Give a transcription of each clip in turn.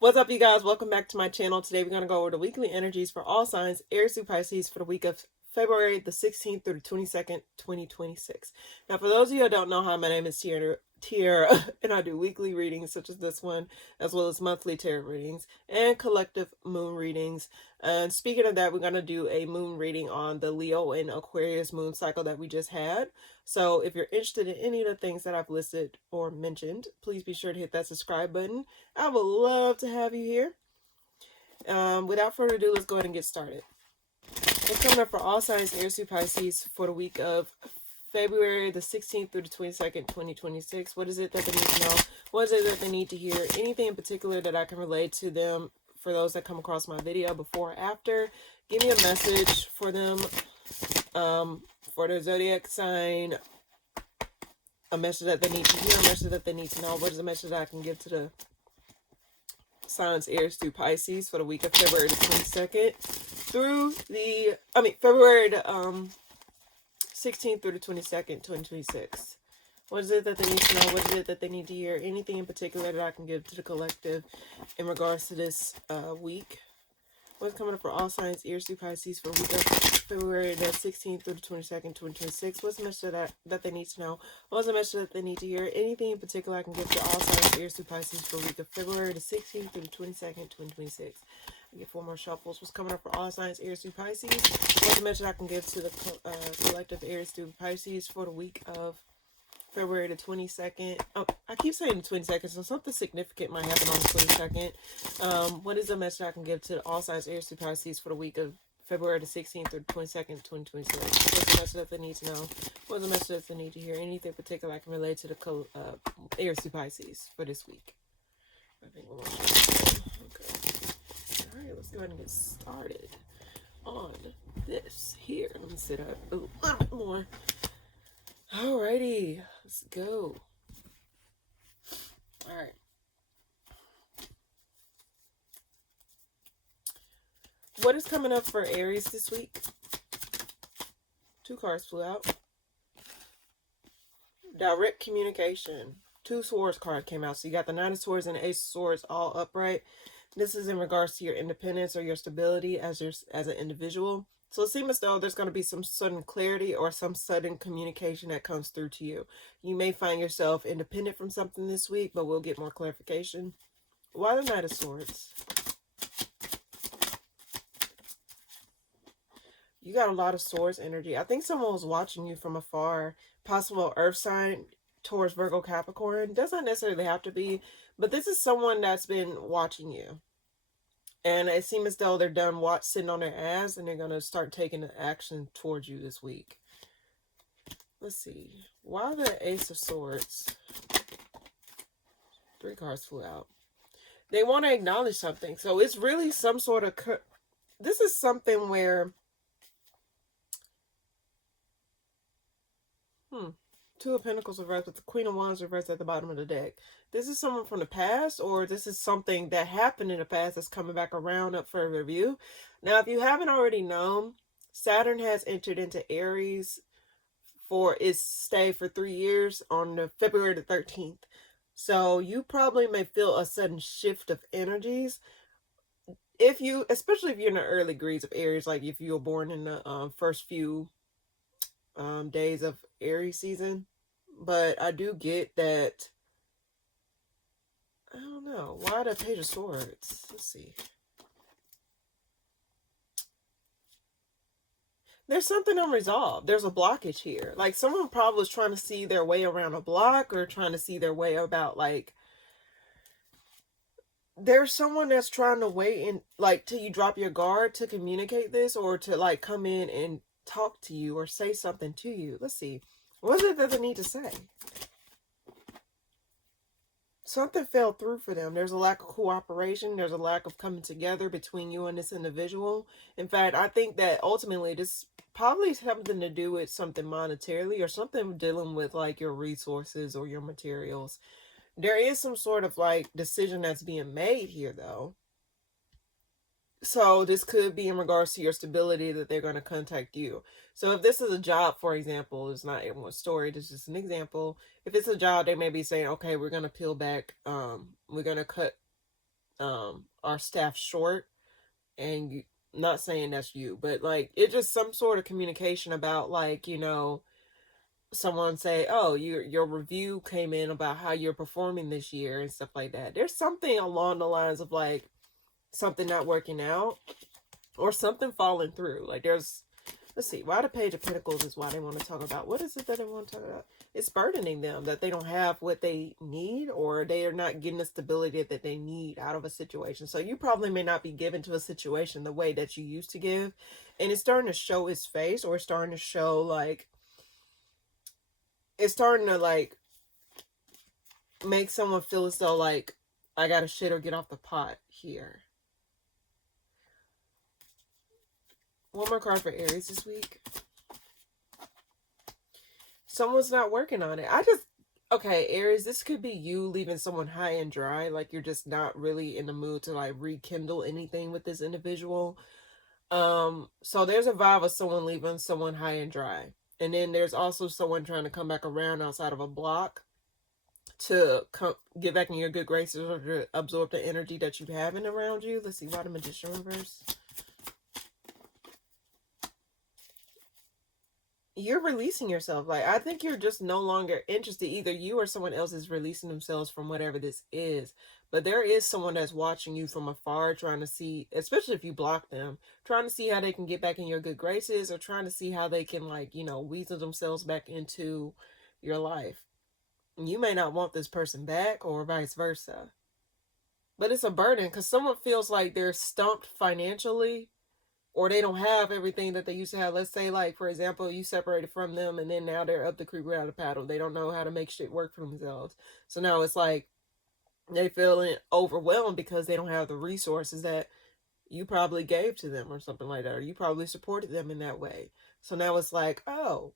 What's up, you guys? Welcome back to my channel. Today we're going to go over the weekly energies for all signs, Aries through Pisces, for the week of February the 16th through the 22nd, 2026. Now, for those of you who don't know, my name is Tiara, and I do weekly readings such as this one, as well as monthly tarot readings and collective moon readings. And speaking of that, we're going to do a moon reading on the Leo and Aquarius moon cycle that we just had. So if you're interested in any of the things that I've listed or mentioned, please be sure to hit that subscribe button. I would love to have you here. Without further ado, let's go ahead and get started. What's coming up for all signs, Aries through Pisces, for the week of February the 16th through the 22nd, 2026. What is it that they need to know? What is it that they need to hear? Anything in particular that I can relate to them for those that come across my video before or after? Give me a message for them, for their zodiac sign, a message that they need to hear, a message that they need to know. What is the message that I can give to the signs Aries through Pisces for the week of February the 22nd through the, February the 16th through the 22nd, 2026. What is it that they need to know? What is it that they need to hear? Anything in particular that I can give to the collective in regards to this week? What's coming up for all signs, Aries through Pisces, for the week of February the 16th through the 22nd, 2026? What's the message that they need to know? What's the message that they need to hear? Anything in particular I can give to all signs, Aries through Pisces, for the week of February the 16th through the 22nd, 2026? I get 4 more shuffles. What's coming up for all signs, Aries through Pisces? What's the message I can give to the collective Aries through Pisces for the week of February the 22nd. Oh, I keep saying the 22nd, so something significant might happen on the 22nd. What is the message I can give to all signs, Aries through Pisces, for the week of February the 16th through the 22nd, 2026? What's the message that they need to know? What's the message that they need to hear? Anything particular I can relate to the Aries through Pisces for this week? I think we'll okay. All right, let's go ahead and get started on this here. Let me sit up a little bit more. Alrighty, let's go. Alright. What is coming up for Aries this week? 2 cards flew out. Direct communication. 2 swords card came out. So you got the 9 of swords and the Ace of Swords all upright. This is in regards to your independence or your stability as an individual. So it seems as though there's going to be some sudden clarity or some sudden communication that comes through to you. You may find yourself independent from something this week, but we'll get more clarification. Why the Knight of Swords? You got a lot of swords energy. I think someone was watching you from afar. Possible earth sign, Taurus, Virgo, Capricorn. Doesn't necessarily have to be, but this is someone that's been watching you. And it seems as though they're done sitting on their ass and they're going to start taking action towards you this week. Let's see. Why the Ace of Swords? 3 cards flew out. They want to acknowledge something. So it's really some sort of... This is something where... 2 of Pentacles reversed with the Queen of Wands reversed at the bottom of the deck. This is someone from the past, or this is something that happened in the past that's coming back around up for review. Now, if you haven't already known, Saturn has entered into Aries for its stay for 3 years on the February the 13th. So you probably may feel a sudden shift of energies. Especially if you're in the early degrees of Aries, like if you were born in the first few days of Aries season. But I do get that. I don't know. Why the Page of Swords? Let's see. There's something unresolved. There's a blockage here. Like someone probably was trying to see their way around a block, or trying to see their way about, like, there's someone that's trying to wait in, like, till you drop your guard to communicate this, or to, like, come in and talk to you or say something to you. Let's see. What is it that they need to say? Something fell through for them. There's a lack of cooperation. There's a lack of coming together between you and this individual. In fact, I think that ultimately this probably has something to do with something monetarily, or something dealing with, like, your resources or your materials. There is some sort of, like, decision that's being made here, though. So this could be in regards to your stability that they're going to contact you. So if this is a job, for example, it's not everyone's story, this is just an example. If it's a job, they may be saying, okay, we're going to peel back, we're going to cut are staffed short, and you, not saying that's you, but like it's just some sort of communication about, like, you know, someone say, oh, your review came in about how you're performing this year and stuff like that. There's something along the lines of like something not working out or something falling through. Like there's, let's see, why the Page of Pentacles is why they want to talk about. What is it that they want to talk about? It's burdening them that they don't have what they need, or they are not getting the stability that they need out of a situation. So you probably may not be given to a situation the way that you used to give. And it's starting to show its face, or it's starting to show like, it's starting to like make someone feel as though like, I gotta shit or get off the pot here. One more card for Aries this week. Someone's not working on it. Okay, Aries, this could be you leaving someone high and dry. Like you're just not really in the mood to like rekindle anything with this individual. So there's a vibe of someone leaving someone high and dry. And then there's also someone trying to come back around outside of a block to get back in your good graces, or to absorb the energy that you have in around you. Let's see, why the Magician reverse? You're releasing yourself. Like, I think you're just no longer interested. Either you or someone else is releasing themselves from whatever this is. But there is someone that's watching you from afar, trying to see, especially if you block them, trying to see how they can get back in your good graces, or trying to see how they can, like, you know, weasel themselves back into your life. You may not want this person back, or vice versa. But it's a burden because someone feels like they're stumped financially, or they don't have everything that they used to have. Let's say, like, for example, you separated from them and then now they're up the creek without a paddle. They don't know how to make shit work for themselves. So now it's like they feeling overwhelmed because they don't have the resources that you probably gave to them or something like that, or you probably supported them in that way. So now it's like, oh,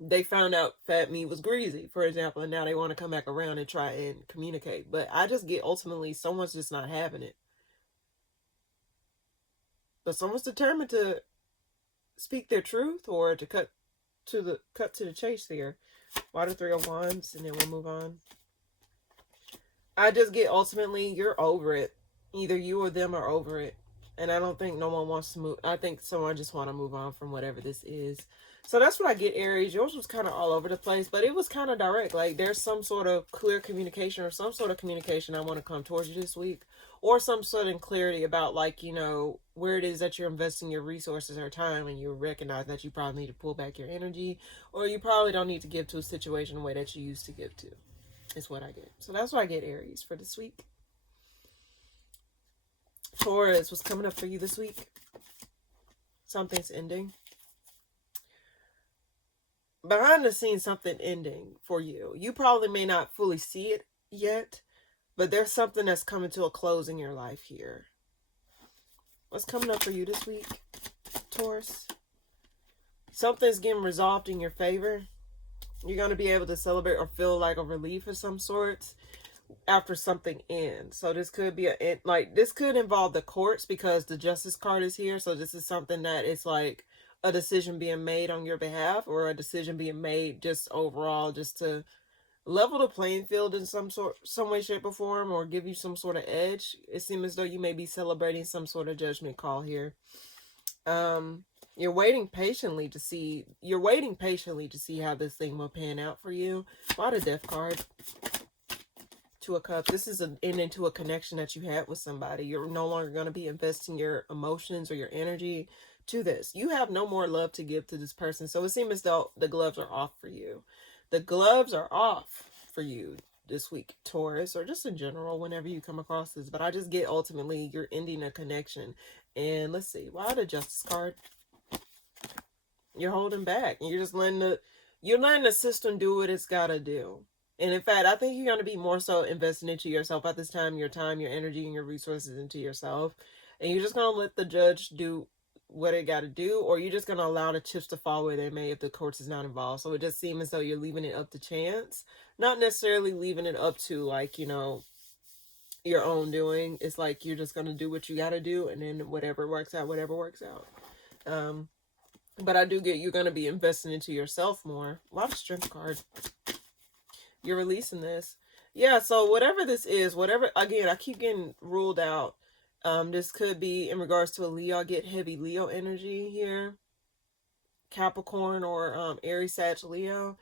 they found out fat meat was greasy, for example, and now they want to come back around and try and communicate. But I just get, ultimately, someone's just not having it. But someone's determined to speak their truth, or to cut to the chase here. Why the Three of Wands, and then we'll move on. I just get, ultimately, you're over it. Either you or them are over it. And I don't think no one wants to move. I think someone just want to move on from whatever this is. So that's what I get, Aries. Yours was kind of all over the place, but it was kind of direct. Like there's some sort of clear communication, or some sort of communication I want to come towards you this week. Or some sort of clarity about, like, you know, where it is that you're investing your resources or time, and you recognize that you probably need to pull back your energy, or you probably don't need to give to a situation the way that you used to give to. Is what I get. So that's what I get, Aries, for this week. Taurus, what's coming up for you this week? Something's ending. Behind the scenes, something ending for you. You probably may not fully see it yet, but there's something that's coming to a close in your life here. What's coming up for you this week, Taurus? Something's getting resolved in your favor. You're going to be able to celebrate or feel like a relief of some sorts after something ends. So this could be this could involve the courts, because the Justice card is here. So this is something that is like a decision being made on your behalf, or a decision being made just overall, just to level the playing field in some way, shape, or form, or give you some sort of edge. It seems as though you may be celebrating some sort of judgment call here. You're waiting patiently to see how this thing will pan out for you. Why the Death card? Two of Cups. This is an end into a connection that you had with somebody. You're no longer going to be investing your emotions or your energy to this. You have no more love to give to this person. So it seems as though the gloves are off for you. The gloves are off for you this week, Taurus, or just in general whenever you come across this. But I just get, ultimately, you're ending a connection. And let's see, why the Justice card? You're holding back. You're just letting the system do what it's got to do. And in fact, I think you're going to be more so investing into yourself at this time, your energy, and your resources into yourself. And you're just going to let the judge do what it got to do, or you're just going to allow the chips to fall where they may if the courts is not involved. So it just seems as though you're leaving it up to chance, not necessarily leaving it up to, like, you know, your own doing. It's like you're just going to do what you got to do, and then whatever works out. But I do get you're going to be investing into yourself more. A lot of Strength card. You're releasing this. Yeah, so whatever this is, whatever, again, I keep getting ruled out. This could be in regards to a Leo. I get heavy Leo energy here. Capricorn or Aries, Sag, Leo.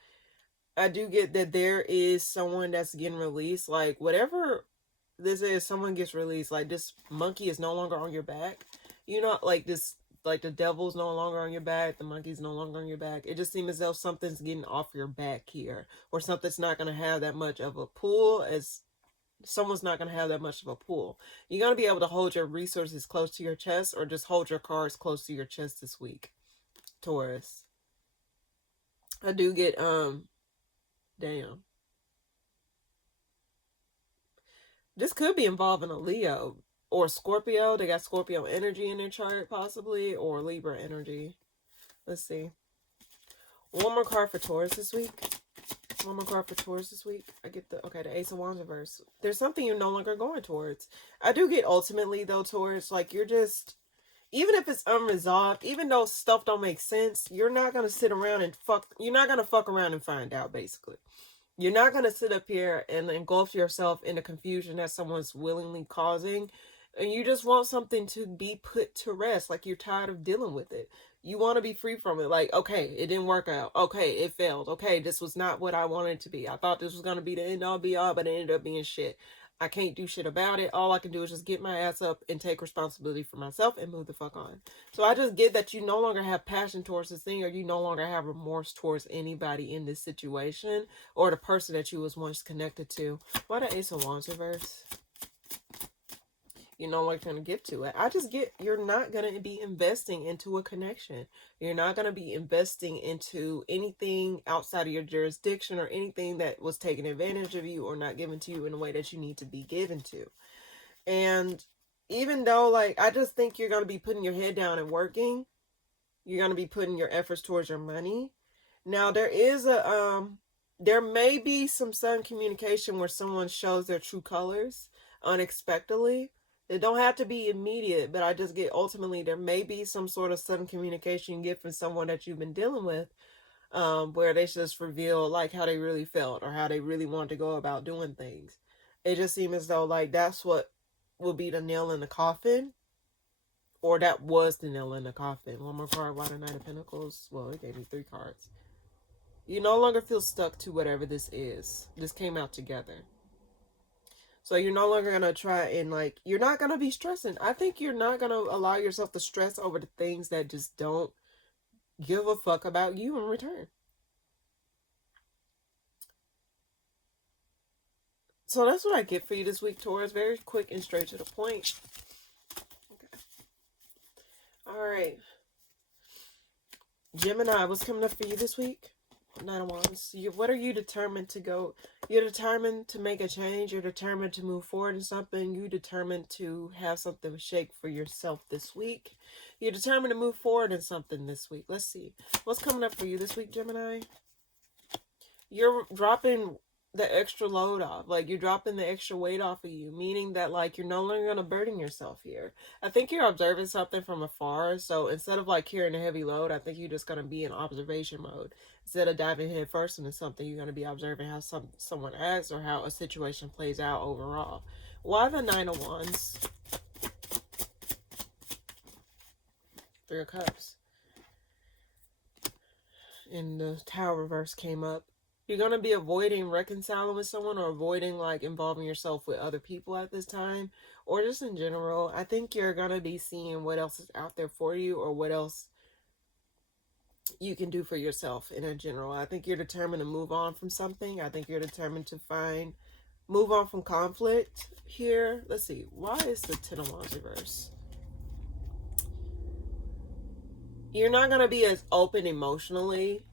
I do get that there is someone that's getting released. Like, whatever this is, someone gets released. Like, this monkey is no longer on your back. You know, like this, like the devil's no longer on your back, the monkey's no longer on your back. It just seems as though something's getting off your back here, or something's not going to have that much of a pull as someone's not going to have that much of a pull. You're going to be able to hold your resources close to your chest, or just hold your cards close to your chest this week, Taurus. I do get, damn. This could be involving a Leo or Scorpio. They got Scorpio energy in their chart, possibly, or Libra energy. Let's see. One more card for Taurus this week. One more card for Taurus this week. I get the Ace of Wands reverse. There's something you're no longer going towards. I do get ultimately, though, Taurus, like, you're just, even if it's unresolved, even though stuff don't make sense, you're not going to sit around and you're not going to fuck around and find out, basically. You're not going to sit up here and engulf yourself in the confusion that someone's willingly causing. And you just want something to be put to rest. Like, you're tired of dealing with it. You want to be free from it. Like, okay, it didn't work out. Okay, it failed. Okay, this was not what I wanted it to be. I thought this was going to be the end all be all, but it ended up being shit. I can't do shit about it. All I can do is just get my ass up and take responsibility for myself and move the fuck on. So I just get that you no longer have passion towards this thing, or you no longer have remorse towards anybody in this situation, or the person that you was once connected to. Why the Ace of Wands reverse? You're no longer going to give to it. I just get you're not going to be investing into a connection. You're not going to be investing into anything outside of your jurisdiction, or anything that was taken advantage of you or not given to you in a way that you need to be given to. And even though, like, I just think you're going to be putting your head down and working. You're going to be putting your efforts towards your money. Now, there may be some sudden communication where someone shows their true colors unexpectedly. It don't have to be immediate, but I just get ultimately there may be some sort of sudden communication you get from someone that you've been dealing with, where they just reveal like how they really felt or how they really want to go about doing things. It just seems as though like that's what will be the nail in the coffin, or that was the nail in the coffin. One more card, Water Knight of Pentacles. Well, it gave me 3 cards. You no longer feel stuck to whatever this is. This came out together. So you're no longer going to try and, like, you're not going to be stressing. I think you're not going to allow yourself to stress over the things that just don't give a fuck about you in return. So that's what I get for you this week, Taurus. Very quick and straight to the point. Okay. All right. Gemini, what's coming up for you this week? Nine of Wands. What are you determined to go? You're determined to make a change. You're determined to move forward in something. You're determined to have something shake for yourself this week. You're determined to move forward in something this week. Let's see. What's coming up for you this week, Gemini? You're dropping the extra load off. Like, you're dropping the extra weight off of you, meaning that, like, you're no longer going to burden yourself here. I think you're observing something from afar. So instead of, like, carrying a heavy load, I think you're just going to be in observation mode. Instead of diving head first into something, you're going to be observing how someone acts or how a situation plays out overall. Why the Nine of Wands? 3 of Cups. And the Tower reverse came up. You're going to be avoiding reconciling with someone, or avoiding, like, involving yourself with other people at this time, or just in general. I think you're going to be seeing what else is out there for you, or what else you can do for yourself in a general. I think you're determined to move on from something. I think you're determined to move on from conflict here. Let's see. Why is the Ten of Wands reverse? You're not going to be as open emotionally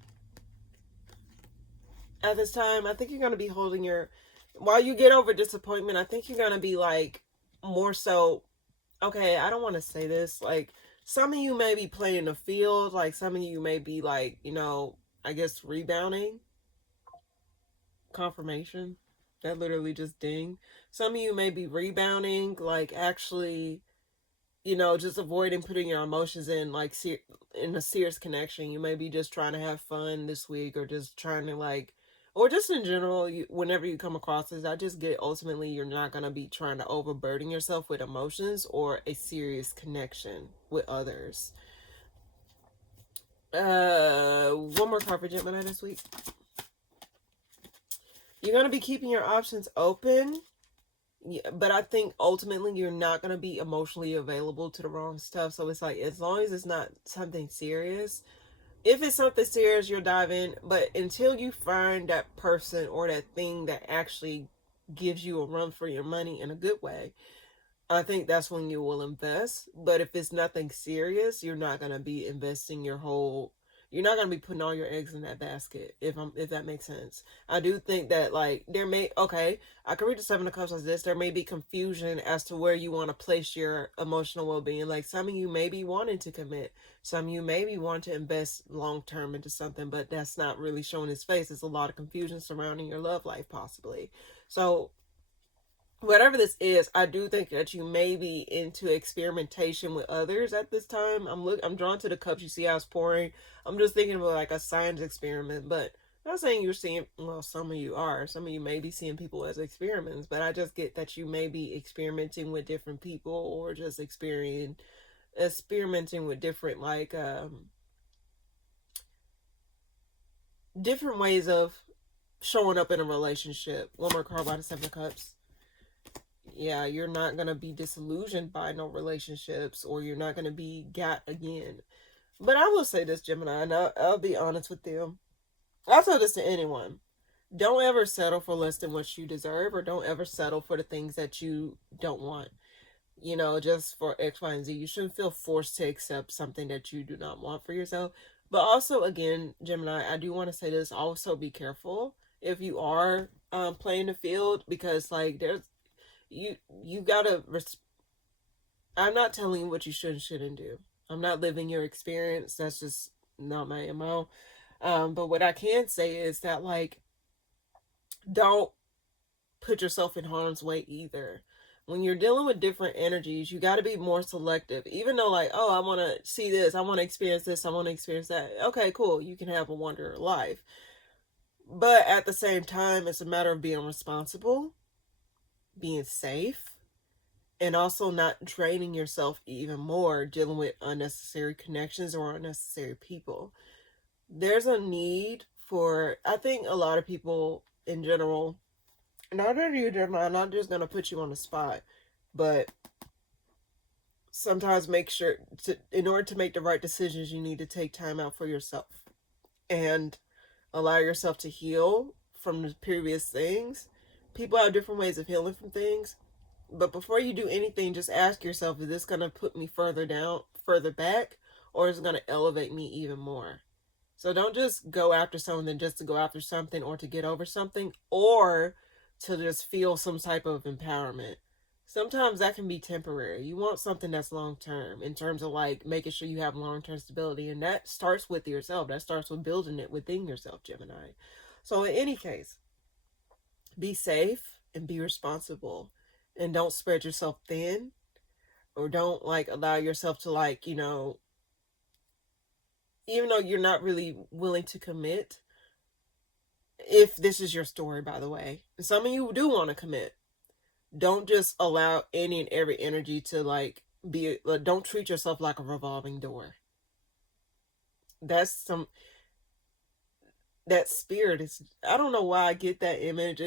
at this time. I think you're going to be holding while you get over disappointment, I think you're going to be, like, more so, okay, I don't want to say this, like, some of you may be playing the field, like, some of you may be, like, you know, I guess rebounding. Confirmation. That literally just ding. Some of you may be rebounding, like, actually, you know, just avoiding putting your emotions in, like, in a serious connection. You may be just trying to have fun this week, or just trying to, like, or just in general, whenever you come across this, I just get ultimately you're not going to be trying to overburden yourself with emotions or a serious connection with others. One more card for Gemini this week. You're going to be keeping your options open, but I think ultimately you're not going to be emotionally available to the wrong stuff. So it's like, as long as it's not something serious, if it's something serious, you'll dive in. But until you find that person or that thing that actually gives you a run for your money in a good way, I think that's when you will invest. But if it's nothing serious, you're not going to be investing you're not going to be putting all your eggs in that basket, if that makes sense. I do think that, like, I can read the Seven of Cups as this. There may be confusion as to where you want to place your emotional well-being. Like, some of you may be wanting to commit. Some of you may be wanting to invest long-term into something, but that's not really showing its face. There's a lot of confusion surrounding your love life, possibly. So whatever this is, I do think that you may be into experimentation with others at this time. I'm drawn to the cups you see I was pouring. I'm just thinking about like a science experiment, but I'm not saying you're seeing, well, some of you are. Some of you may be seeing people as experiments, but I just get that you may be experimenting with different people, or just experimenting with different, like, different ways of showing up in a relationship. One more card by the Seven of Cups. Yeah, you're not going to be disillusioned by no relationships, or you're not going to be got again. But I will say this, Gemini, and I'll be honest with you. I'll tell this to anyone. Don't ever settle for less than what you deserve, or don't ever settle for the things that you don't want. Just for X, Y, and Z. You shouldn't feel forced to accept something that you do not want for yourself. But also, again, Gemini, I do want to say this. Also, be careful if you are playing the field, because, like, you gotta. I'm not telling you what you should and shouldn't do. I'm not living your experience. That's just not my MO. But what I can say is that, like, don't put yourself in harm's way either. When you're dealing with different energies, you got to be more selective. Even though, like, oh, I want to see this, I want to experience this, I want to experience that. Okay, cool. You can have a wonder life. But at the same time, it's a matter of being responsible, being safe, and also not draining yourself even more, dealing with unnecessary connections or unnecessary people. There's a need for, I think a lot of people in general, not that you, Jeremiah, I'm not just going to put you on the spot, but sometimes in order to make the right decisions, you need to take time out for yourself and allow yourself to heal from the previous things. People have different ways of healing from things. But before you do anything, just ask yourself, is this going to put me further back, or is it going to elevate me even more? So don't just go after something just to go after something, or to get over something, or to just feel some type of empowerment. Sometimes that can be temporary. You want something that's long term, in terms of, like, making sure you have long term stability. And that starts with yourself. That starts with building it within yourself, Gemini. So in any case, be safe and be responsible. And don't spread yourself thin, or don't, like, allow yourself to, like, even though you're not really willing to commit, if this is your story, by the way, and some of you do want to commit, don't just allow any and every energy to, like, don't treat yourself like a revolving door. That spirit is, I don't know why I get that image.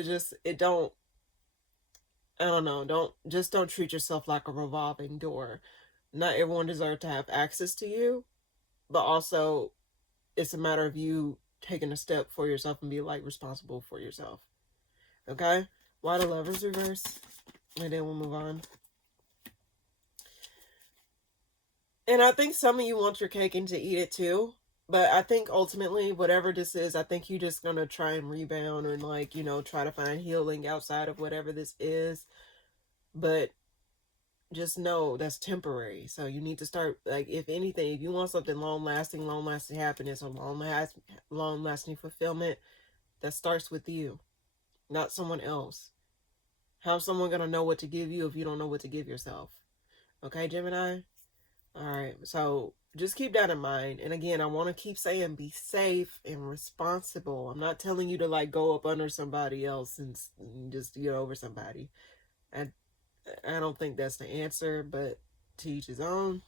I don't know. Don't treat yourself like a revolving door. Not everyone deserves to have access to you, but also it's a matter of you taking a step for yourself and be, like, responsible for yourself. Okay? Why the Lovers reverse? And then we'll move on. And I think some of you want your cake and to eat it too. But I think ultimately, whatever this is, I think you're just going to try and rebound, or, like, try to find healing outside of whatever this is. But just know that's temporary. So you need to start, like, if anything, if you want something long lasting happiness, or long lasting fulfillment, that starts with you, not someone else. How's someone going to know what to give you if you don't know what to give yourself? Okay, Gemini? All right. So just keep that in mind. And again, I want to keep saying be safe and responsible. I'm not telling you to like go up under somebody else and just get over somebody. I I don't think that's the answer, but to each his own.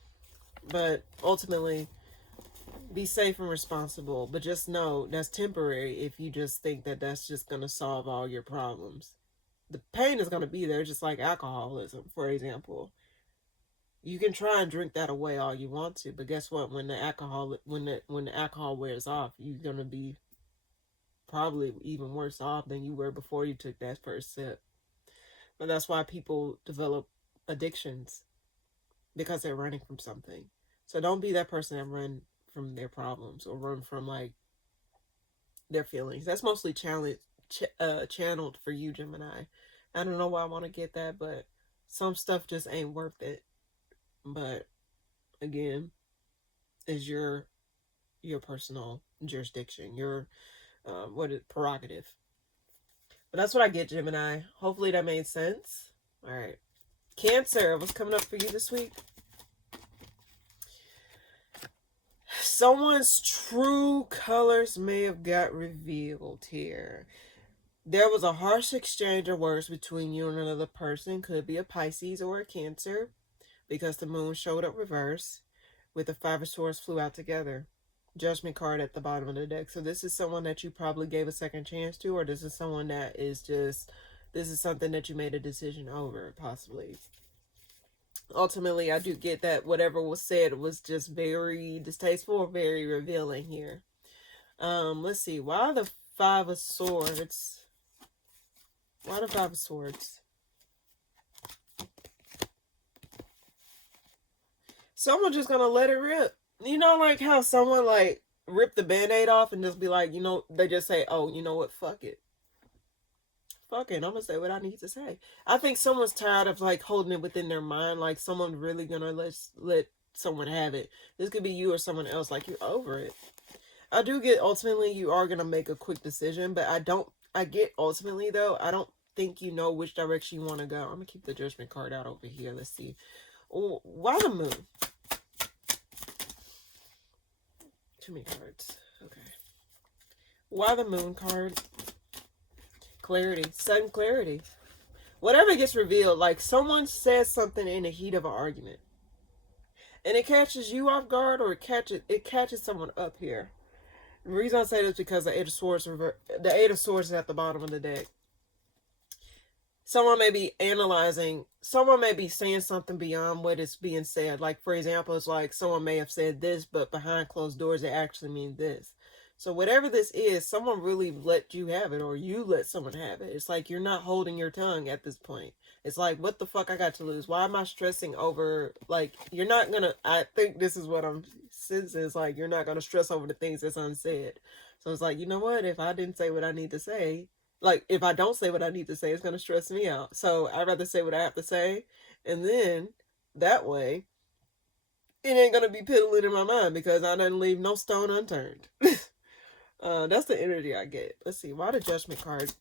But ultimately, be safe and responsible. But just know that's temporary if you just think that that's just going to solve all your problems. The pain is going to be there, just like alcoholism, for example. You can try and drink that away all you want to, but guess what? When the alcohol wears off, you're going to be probably even worse off than you were before you took that first sip. But that's why people develop addictions, because they're running from something. So don't be that person that run from their problems or run from like their feelings. That's mostly channeled for you, Gemini. I don't know why I want to get that, but some stuff just ain't worth it. But again, is your personal jurisdiction, your what is prerogative. But that's what I get, Gemini. Hopefully that made sense. All right, Cancer, what's coming up for you this week? Someone's true colors may have got revealed here. There was a harsh exchange of words between you and another person. Could be a Pisces or a Cancer, because the moon showed up reverse with the Five of Swords flew out together. Judgment card at the bottom of the deck. So this is someone that you probably gave a second chance to, or this is someone that is just, this is something that you made a decision over, possibly. Ultimately, I do get that whatever was said was just very distasteful or very revealing here. Let's see. Why the Five of Swords? Why the Five of Swords? Someone just gonna let it rip. You know, like how someone like rip the band-aid off and just be like, you know, they just say, oh, you know what, fuck it. Fuck it, I'm gonna say what I need to say. I think someone's tired of like holding it within their mind, like someone really gonna let someone have it. This could be you or someone else, like you're over it. I do get ultimately you are gonna make a quick decision, but I get ultimately though, I don't think you know which direction you want to go. I'm gonna keep the Judgment card out over here. Let's see. Oh, why the moon? Too many cards. Okay. Why the moon card? Clarity. Sudden clarity. Whatever gets revealed, like someone says something in the heat of an argument, and it catches you off guard, or it catches someone up here. The reason I say this is because the Eight of Swords is at the bottom of the deck. Someone may be analyzing, someone may be saying something beyond what is being said. Like, for example, it's like someone may have said this, but behind closed doors, it actually means this. So whatever this is, someone really let you have it, or you let someone have it. It's like you're not holding your tongue at this point. It's like, what the fuck I got to lose? Why am I stressing over, like, you're not gonna, I think this is what I'm sensing, is like, you're not gonna stress over the things that's unsaid. So it's like, you know what, if I didn't say what I need to say, like, if I don't say what I need to say, it's going to stress me out. So I'd rather say what I have to say. And then that way, it ain't going to be piddling in my mind because I didn't leave no stone unturned. That's the energy I get. Let's see. Why the Judgment card?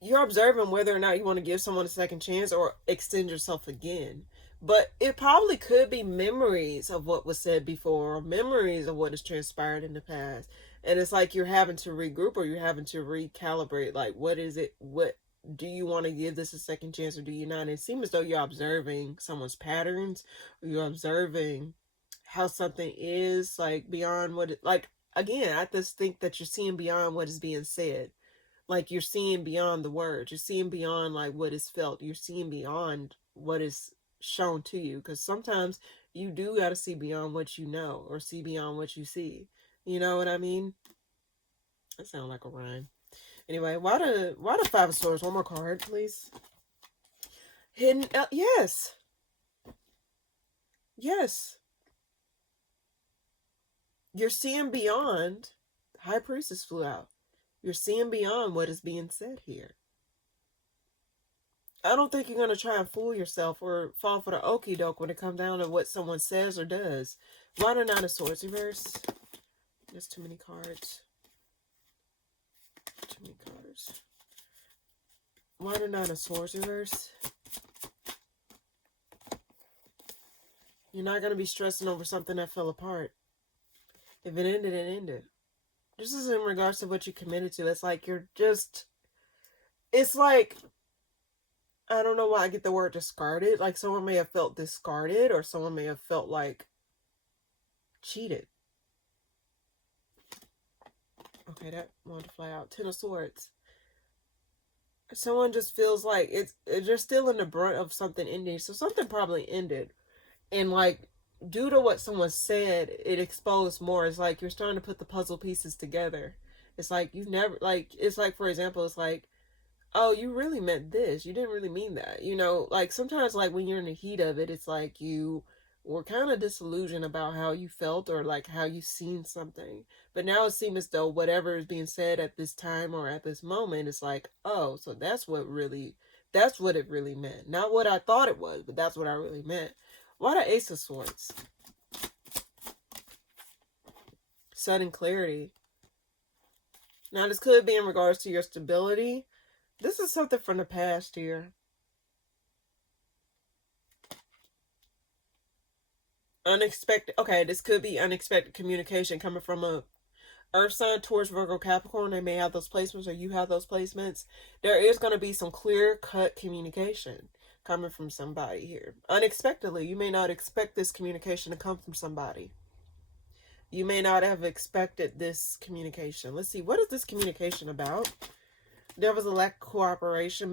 You're observing whether or not you want to give someone a second chance or extend yourself again. But it probably could be memories of what was said before, or memories of what has transpired in the past. And it's like you're having to regroup, or you're having to recalibrate. Like, what is it? What do you want to give this a second chance, or do you not? And it seems as though you're observing someone's patterns, or you're observing how something is, like, beyond what it, like, again, I just think that you're seeing beyond what is being said. Like, you're seeing beyond the words. You're seeing beyond, like, what is felt. You're seeing beyond what is shown to you, because sometimes you do got to see beyond what you know, or see beyond what you see. You know what I mean? That sounds like a rhyme. Anyway, why the Five of Swords? One more card, please. Hidden, yes, yes. You're seeing beyond. High Priestess flew out. You're seeing beyond what is being said here. I don't think you're going to try and fool yourself or fall for the okie doke when it comes down to what someone says or does. Why the Nine of Swords reverse? There's too many cards. Too many cards. Why the Nine of Swords reverse? You're not going to be stressing over something that fell apart. If it ended, it ended. This is in regards to what you committed to. It's like you're just... It's like... I don't know why I get the word discarded. Like someone may have felt discarded, or someone may have felt like cheated. Okay, that wanted to fly out. 10 of Swords. Someone just feels like they're still in the brunt of something ending. So something probably ended. And like, due to what someone said, it exposed more. It's like you're starting to put the puzzle pieces together. It's like you've never, like, it's like, for example, it's like, oh, you really meant this. You didn't really mean that. You know, like sometimes like when you're in the heat of it, it's like you were kind of disillusioned about how you felt or like how you seen something. But now it seems as though whatever is being said at this time or at this moment is like, oh, so that's what it really meant. Not what I thought it was, but that's what I really meant. Why the Ace of Swords? Sudden clarity. Now this could be in regards to your stability. This is something from the past here. Unexpected. Okay, this could be unexpected communication coming from a Earth sign, Taurus, Virgo, Capricorn. They may have those placements or you have those placements. There is going to be some clear-cut communication coming from somebody here. Unexpectedly, you may not expect this communication to come from somebody. You may not have expected this communication. Let's see, what is this communication about? There was a lack of cooperation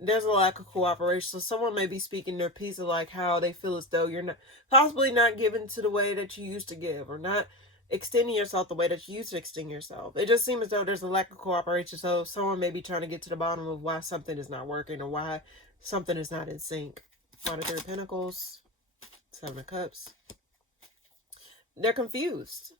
there's a lack of cooperation. So someone may be speaking their piece of like how they feel as though you're possibly not giving to the way that you used to give, or not extending yourself the way that you used to extend yourself. It just seems as though there's a lack of cooperation. So someone may be trying to get to the bottom of why something is not working or why something is not in sync. 5 of 3 of Pentacles, 7 of Cups. They're confused.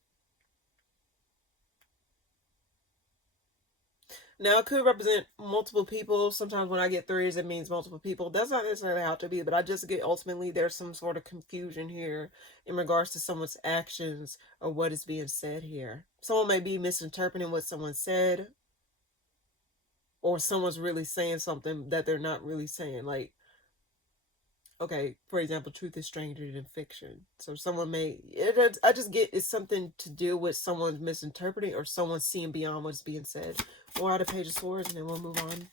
Now, it could represent multiple people. Sometimes when I get 3s, it means multiple people. That's not necessarily how to be, but I just get ultimately there's some sort of confusion here in regards to someone's actions or what is being said here. Someone may be misinterpreting what someone said, or someone's really saying something that they're not really saying. Like, okay, for example, truth is stranger than fiction. So someone I just get it's something to do with someone misinterpreting or someone seeing beyond what's being said. More out of Page of Swords, and then we'll move on.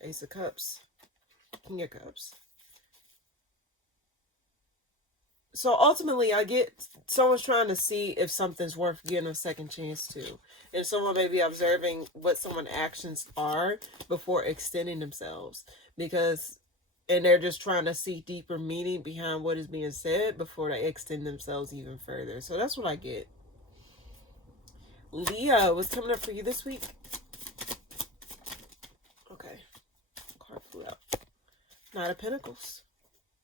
Ace of Cups. King of Cups. So ultimately, I get someone's trying to see if something's worth getting a second chance to. And someone may be observing what someone's actions are before extending themselves. And they're just trying to see deeper meaning behind what is being said before they extend themselves even further. So that's what I get. Leo, what's coming up for you this week? Okay. Card flew out. 9 of Pentacles.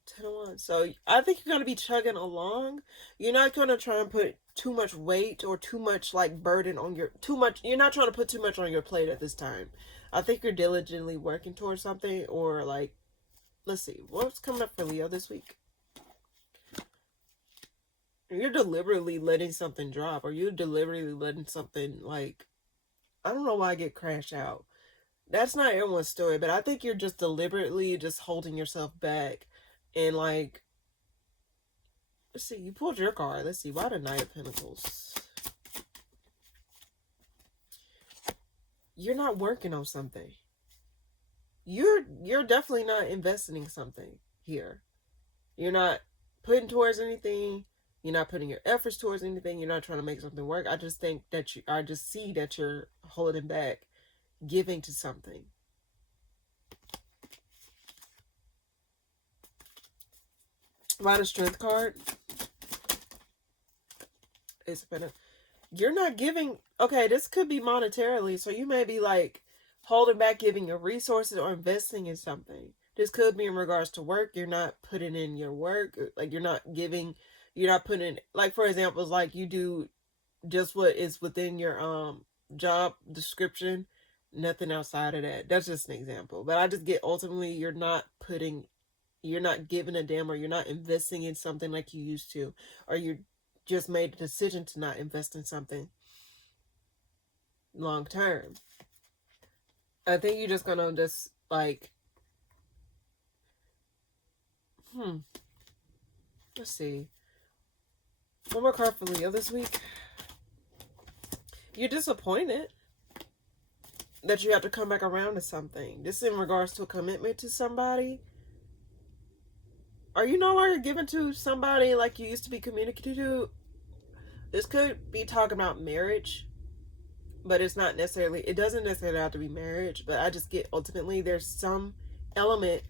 10 of Wands. So I think you're going to be chugging along. You're not going to try and put too much weight or too much like burden on you're not trying to put too much on your plate at this time. I think you're diligently working towards something, or like, let's see, what's coming up for Leo this week? You're deliberately letting something drop, or you're deliberately letting something, like, I don't know why I get crashed out. That's not everyone's story, but I think you're just deliberately just holding yourself back. And like, let's see, you pulled your card. Let's see, why the Knight of Pentacles? You're not working on something. You're definitely not investing in something here. You're not putting towards anything. You're not putting your efforts towards anything. You're not trying to make something work. I just think that I just see that you're holding back, giving to something. Why the Strength card? You're not giving. Okay, this could be monetarily. So you may be like holding back giving your resources or investing in something. This could be in regards to work. You're not putting in your work. Like you're not giving. You're not putting in, like, for example, it's like you do just what is within your job description, nothing outside of that. That's just an example. But I just get ultimately you're not giving a damn, or you're not investing in something like you used to, or you just made a decision to not invest in something long term. I think you're just gonna just like Let's see. One more card for Leo this week. You're disappointed that you have to come back around to something. This is in regards to a commitment to somebody. Are you no longer given to somebody like you used to be communicated to? This could be talking about marriage, but it's not necessarily, it doesn't necessarily have to be marriage, but I just get ultimately there's some element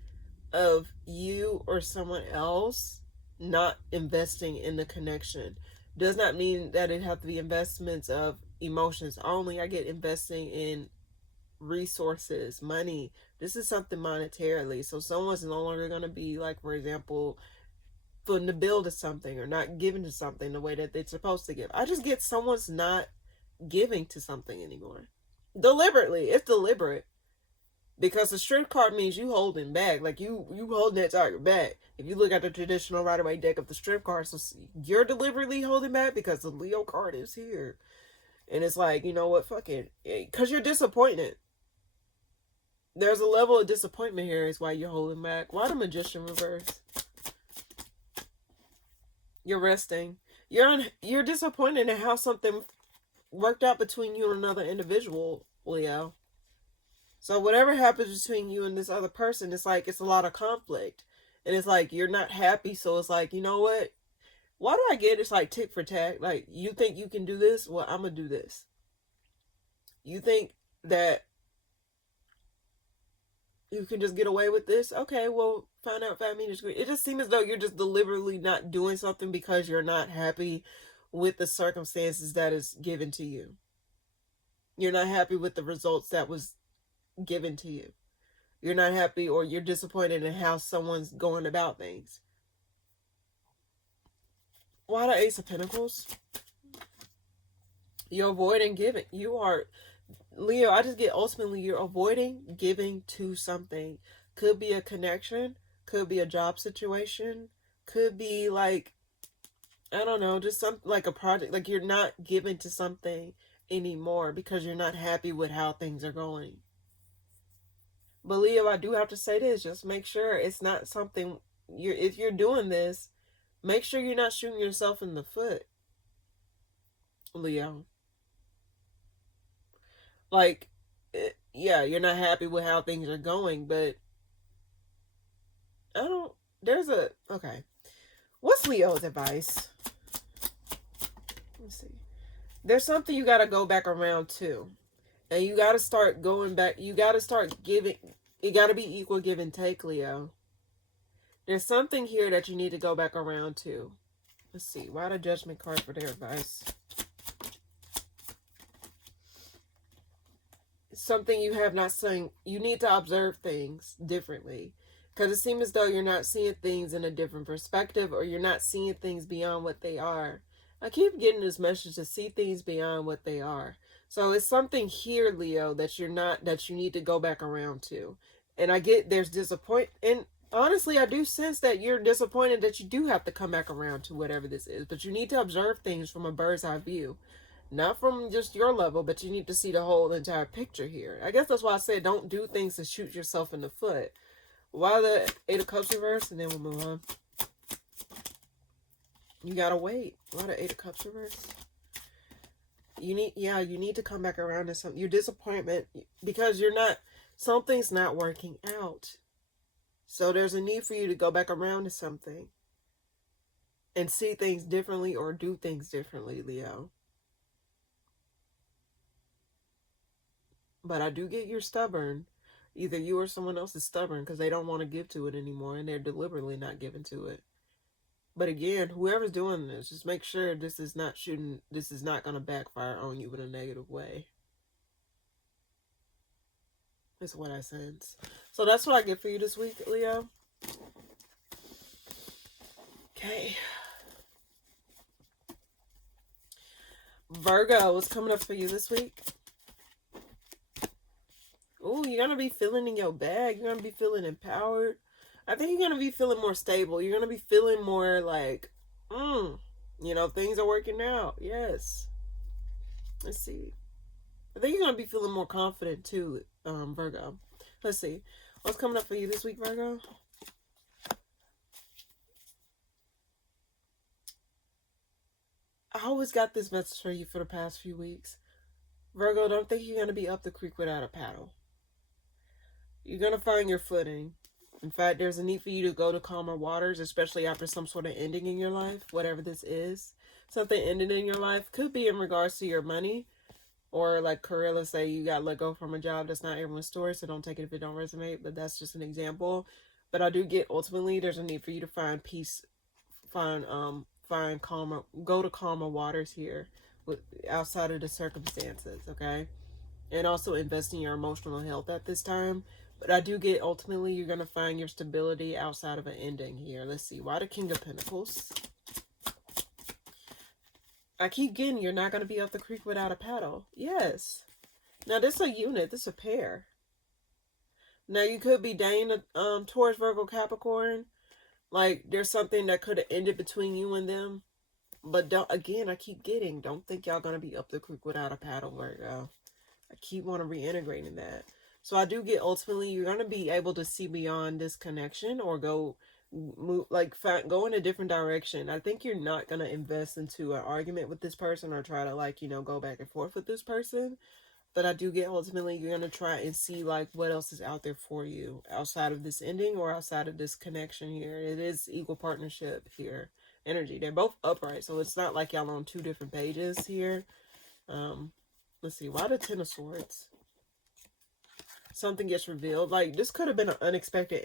of you or someone else not investing in the connection. Does not mean that it have to be investments of emotions only. I get investing in resources, money. This is something monetarily. So someone's no longer going to be like, for example, footing the bill to something or not giving to something the way that they're supposed to give. I just get someone's not giving to something anymore. Deliberately. It's deliberate. Because the strength card means you holding back. Like you holding that target back. If you look at the traditional Rider-Waite deck of the strength card, so you're deliberately holding back because the Leo card is here. And it's like, you know what, fuck it. Because you're disappointed. There's a level of disappointment here is why you're holding back. Why the Magician reverse? You're resting. You're disappointed in how something worked out between you and another individual, Leo. So whatever happens between you and this other person, it's like it's a lot of conflict. And it's like you're not happy, so it's like, you know what? Why do I get it's like tick for tack? Like, you think you can do this? Well, I'm going to do this. You think that you can just get away with this? Okay, well, find out 5 meters. It just seems as though you're just deliberately not doing something because you're not happy with the circumstances that is given to you. You're not happy with the results that was given to you. You're not happy or you're disappointed in how someone's going about things. Why the Ace of Pentacles? You're avoiding giving. You are, Leo, I just get ultimately you're avoiding giving to something. Could be a connection. Could be a job situation. Could be like, I don't know, just something like a project. Like you're not giving to something anymore because you're not happy with how things are going. But Leo, I do have to say this. Just make sure it's not something, if you're doing this, make sure you're not shooting yourself in the foot, Leo. Like, yeah, you're not happy with how things are going, but okay. What's Leo's advice? Let's see. There's something you got to go back around to. And you got to start going back. You got to start giving. It got to be equal give and take, Leo. There's something here that you need to go back around to. Let's see. Why the Judgment card for their advice? Something you have not seen. You need to observe things differently. Because it seems as though you're not seeing things in a different perspective, or you're not seeing things beyond what they are. I keep getting this message to see things beyond what they are. So it's something here, Leo, that you need to go back around to. And I get there's disappointment. And honestly, I do sense that you're disappointed that you do have to come back around to whatever this is. But you need to observe things from a bird's eye view. Not from just your level, but you need to see the whole entire picture here. I guess that's why I said don't do things to shoot yourself in the foot. Why the 8 of Cups reverse? And then we'll move on. You gotta wait. Why the 8 of Cups reverse? You need to come back around to something. Your disappointment, because something's not working out. So there's a need for you to go back around to something. And see things differently or do things differently, Leo. But I do get you're stubborn. Either you or someone else is stubborn because they don't want to give to it anymore and they're deliberately not giving to it. But again, whoever's doing this, just make sure this is not going to backfire on you in a negative way. That's what I sense. So that's what I get for you this week, Leo. Okay. Virgo, what's coming up for you this week? Oh, you're going to be feeling in your bag. You're going to be feeling empowered. I think you're going to be feeling more stable. You're going to be feeling more like, things are working out. Yes. Let's see. I think you're going to be feeling more confident too, Virgo. Let's see. What's coming up for you this week, Virgo? I always got this message for you for the past few weeks. Virgo, don't think you're going to be up the creek without a paddle. You're going to find your footing. In fact, there's a need for you to go to calmer waters, especially after some sort of ending in your life, whatever this is. Something ended in your life. Could be in regards to your money, or like Corilla say, you got let go from a job. That's not everyone's story, so don't take it if it don't resonate, but that's just an example. But I do get, ultimately, there's a need for you to find peace, find calmer, go to calmer waters here, with outside of the circumstances, okay? And also invest in your emotional health at this time. But I do get, ultimately, you're going to find your stability outside of an ending here. Let's see. Why the King of Pentacles? I keep getting, you're not going to be up the creek without a paddle. Yes. Now, this is a unit. This is a pair. Now, you could be dating Taurus, Virgo, Capricorn. Like, there's something that could have ended between you and them. But don't, again, I keep getting, don't think y'all going to be up the creek without a paddle, Virgo. I keep want to reintegrating that. So I do get, ultimately, you're going to be able to see beyond this connection, or go move, like, go in a different direction. I think you're not going to invest into an argument with this person, or try to, like, go back and forth with this person. But I do get, ultimately, you're going to try and see, like, what else is out there for you outside of this ending, or outside of this connection here. It is equal partnership here. Energy. They're both upright, so it's not like y'all on two different pages here. Let's see. Why the Ten of Swords? Something gets revealed. Like, this could have been an unexpected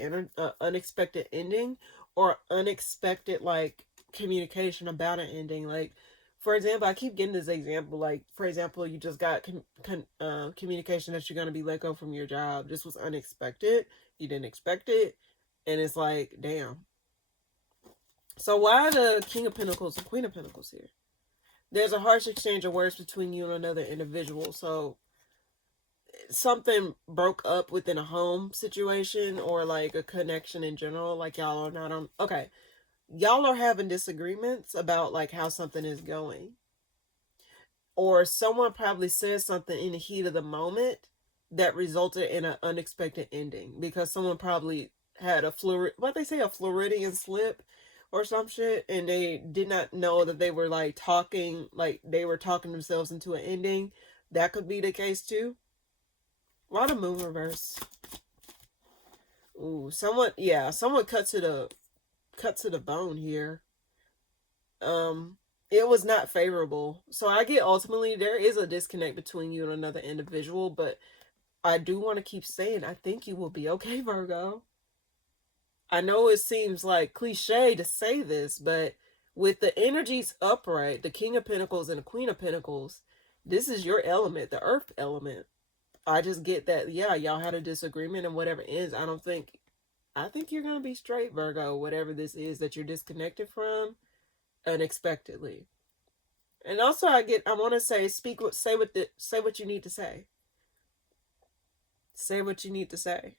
ending, or unexpected, like, communication about an ending. Like, for example, I keep getting this example. Like, for example, you just got communication that you're going to be let go from your job. This was unexpected. You didn't expect it. And it's like, damn. So why the King of Pentacles and Queen of Pentacles here? There's a harsh exchange of words between you and another individual. So something broke up within a home situation, or like a connection in general. Like, y'all are not on, okay, y'all are having disagreements about like how something is going, or someone probably says something in the heat of the moment that resulted in an unexpected ending, because someone probably had a Floridian slip or some shit, and they did not know that they were like talking themselves into an ending. That could be the case too. Why the Moon reverse? Ooh, someone cut to the bone here. It was not favorable. So I get, ultimately, there is a disconnect between you and another individual, but I do want to keep saying, I think you will be okay, Virgo. I know it seems like cliche to say this, but with the energies upright, the King of Pentacles and the Queen of Pentacles, this is your element, the earth element. I just get that, yeah, y'all had a disagreement, and whatever ends, I think you're going to be straight, Virgo, whatever this is that you're disconnected from unexpectedly. And also I want to say, say what you need to say. Say what you need to say.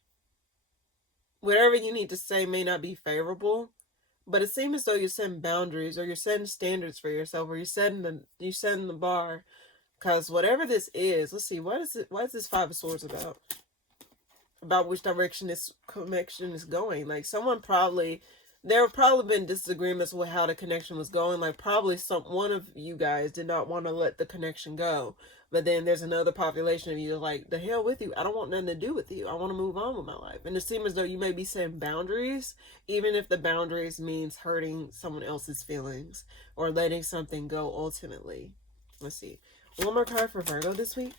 Whatever you need to say may not be favorable, but it seems as though you're setting boundaries, or you're setting standards for yourself, or you're setting the bar. Because whatever this is, let's see, what is this Five of Swords about? About which direction this connection is going. Like, there have probably been disagreements with how the connection was going. Like, probably one of you guys did not want to let the connection go. But then there's another population of you like, the hell with you. I don't want nothing to do with you. I want to move on with my life. And it seems as though you may be setting boundaries, even if the boundaries means hurting someone else's feelings, or letting something go ultimately. Let's see. One more card for Virgo this week.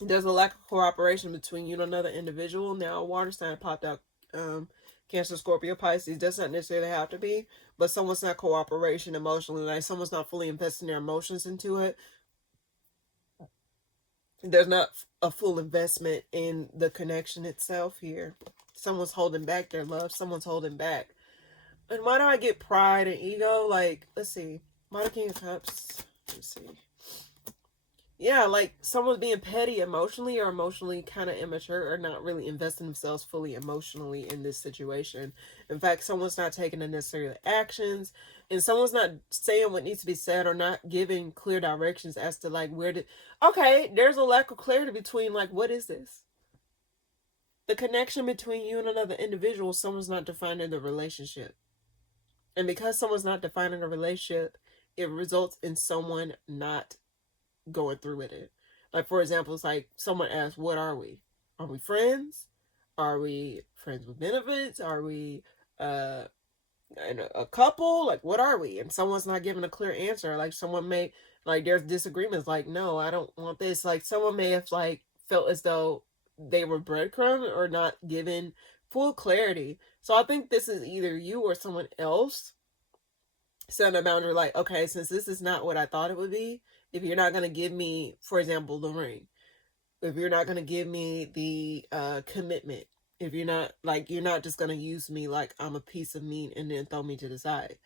There's a lack of cooperation between you and another individual. Now, a water sign popped out. Cancer, Scorpio, Pisces. Does not necessarily have to be, but someone's not cooperation emotionally. Like, someone's not fully investing their emotions into it. There's not a full investment in the connection itself here. Someone's holding back their love. Someone's holding back. And why do I get pride and ego? Like, let's see. Why the King of Cups? Let's see. Yeah, like someone's being petty emotionally, or emotionally kind of immature, or not really investing themselves fully emotionally in this situation. In fact, someone's not taking the necessary actions, and someone's not saying what needs to be said, or not giving clear directions as to like okay, there's a lack of clarity between like, what is this? The connection between you and another individual, someone's not defining the relationship. And because someone's not defining a relationship, it results in someone not going through with it. Like, for example, it's like someone asks, what are we? Are we friends? Are we friends with benefits? Are we and a couple? Like, what are we? And someone's not giving a clear answer. Like, someone may, like, there's disagreements. Like, no, I don't want this. Like, someone may have, like, felt as though they were breadcrumbed or not given full clarity. So I think this is either you or someone else setting a boundary. Like, okay, since this is not what I thought it would be, if you're not going to give me, for example, the ring, if you're not going to give me the commitment, if you're not, like, you're not just going to use me like I'm a piece of meat and then throw me to the side.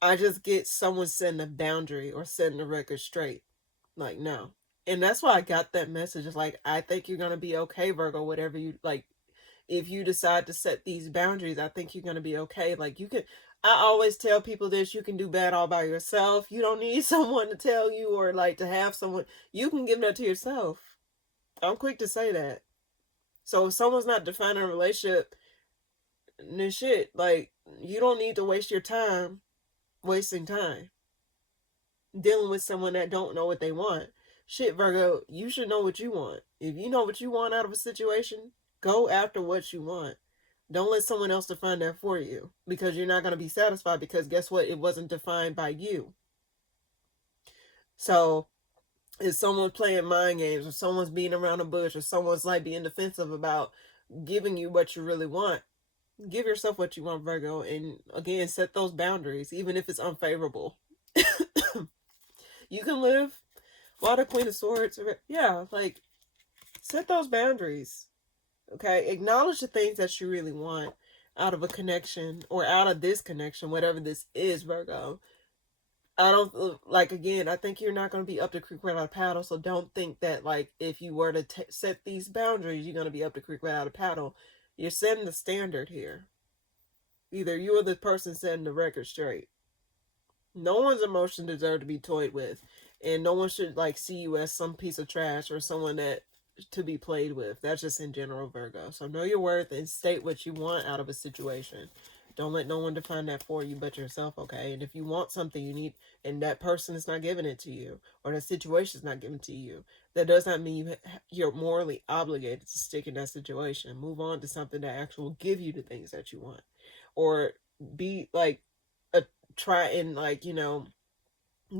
I just get someone setting a boundary or setting the record straight. Like, no. And that's why I got that message. It's like, I think you're going to be okay, Virgo, whatever you, like, if you decide to set these boundaries, I think you're going to be okay. Like, you can, I always tell people this, you can do bad all by yourself. You don't need someone to tell you or, like, to have someone. You can give that to yourself. I'm quick to say that. So if someone's not defining a relationship, then shit, like, you don't need to waste your time wasting time dealing with someone that don't know what they want. Shit, Virgo, you should know what you want. If you know what you want out of a situation, go after what you want. Don't let someone else define that for you, because you're not going to be satisfied, because guess what? It wasn't defined by you. So if someone's playing mind games, or someone's beating around the bush, or someone's like being defensive about giving you what you really want, give yourself what you want, Virgo. And again, set those boundaries, even if it's unfavorable. You can live while the Queen of Swords, yeah, like, set those boundaries. Okay, acknowledge the things that you really want out of a connection, or out of this connection, whatever this is, Virgo. I don't, like, again, I think you're not going to be up the creek without a paddle. So don't think that, like, if you were to set these boundaries, you're going to be up the creek without a paddle. You're setting the standard here. Either you or the person setting the record straight. No one's emotion deserves to be toyed with, and no one should, like, see you as some piece of trash or someone that to be played with. That's just in general, Virgo. So know your worth and state what you want out of a situation. Don't let no one define that for you but yourself, okay? And if you want something you need, and that person is not giving it to you, or the situation is not giving it to you, that does not mean you're morally obligated to stick in that situation. Move on to something that actually will give you the things that you want, or be like try and, like, you know,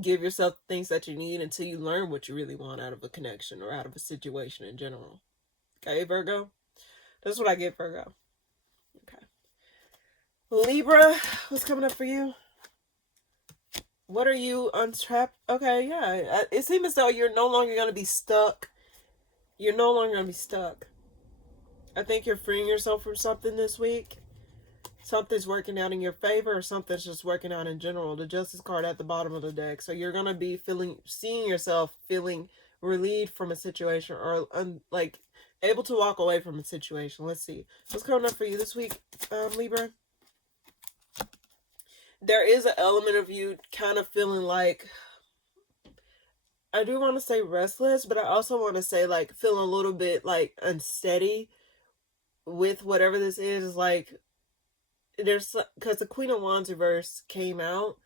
give yourself things that you need until you learn what you really want out of a connection or out of a situation in general. Okay, Virgo? That's what I get, Virgo. Okay. Libra, what's coming up for you? What are you untrapped? Okay, yeah. It seems as though you're no longer going to be stuck. You're no longer going to be stuck. I think you're freeing yourself from something this week. Something's working out in your favor, or something's just working out in general. The Justice card at the bottom of the deck. So you're going to be seeing yourself feeling relieved from a situation, or like able to walk away from a situation. Let's see. What's coming up for you this week, Libra? There is an element of you kind of feeling like, I do want to say restless, but I also want to say, like, feeling a little bit like unsteady with whatever this is. Like, there's, because the Queen of Wands reverse came out,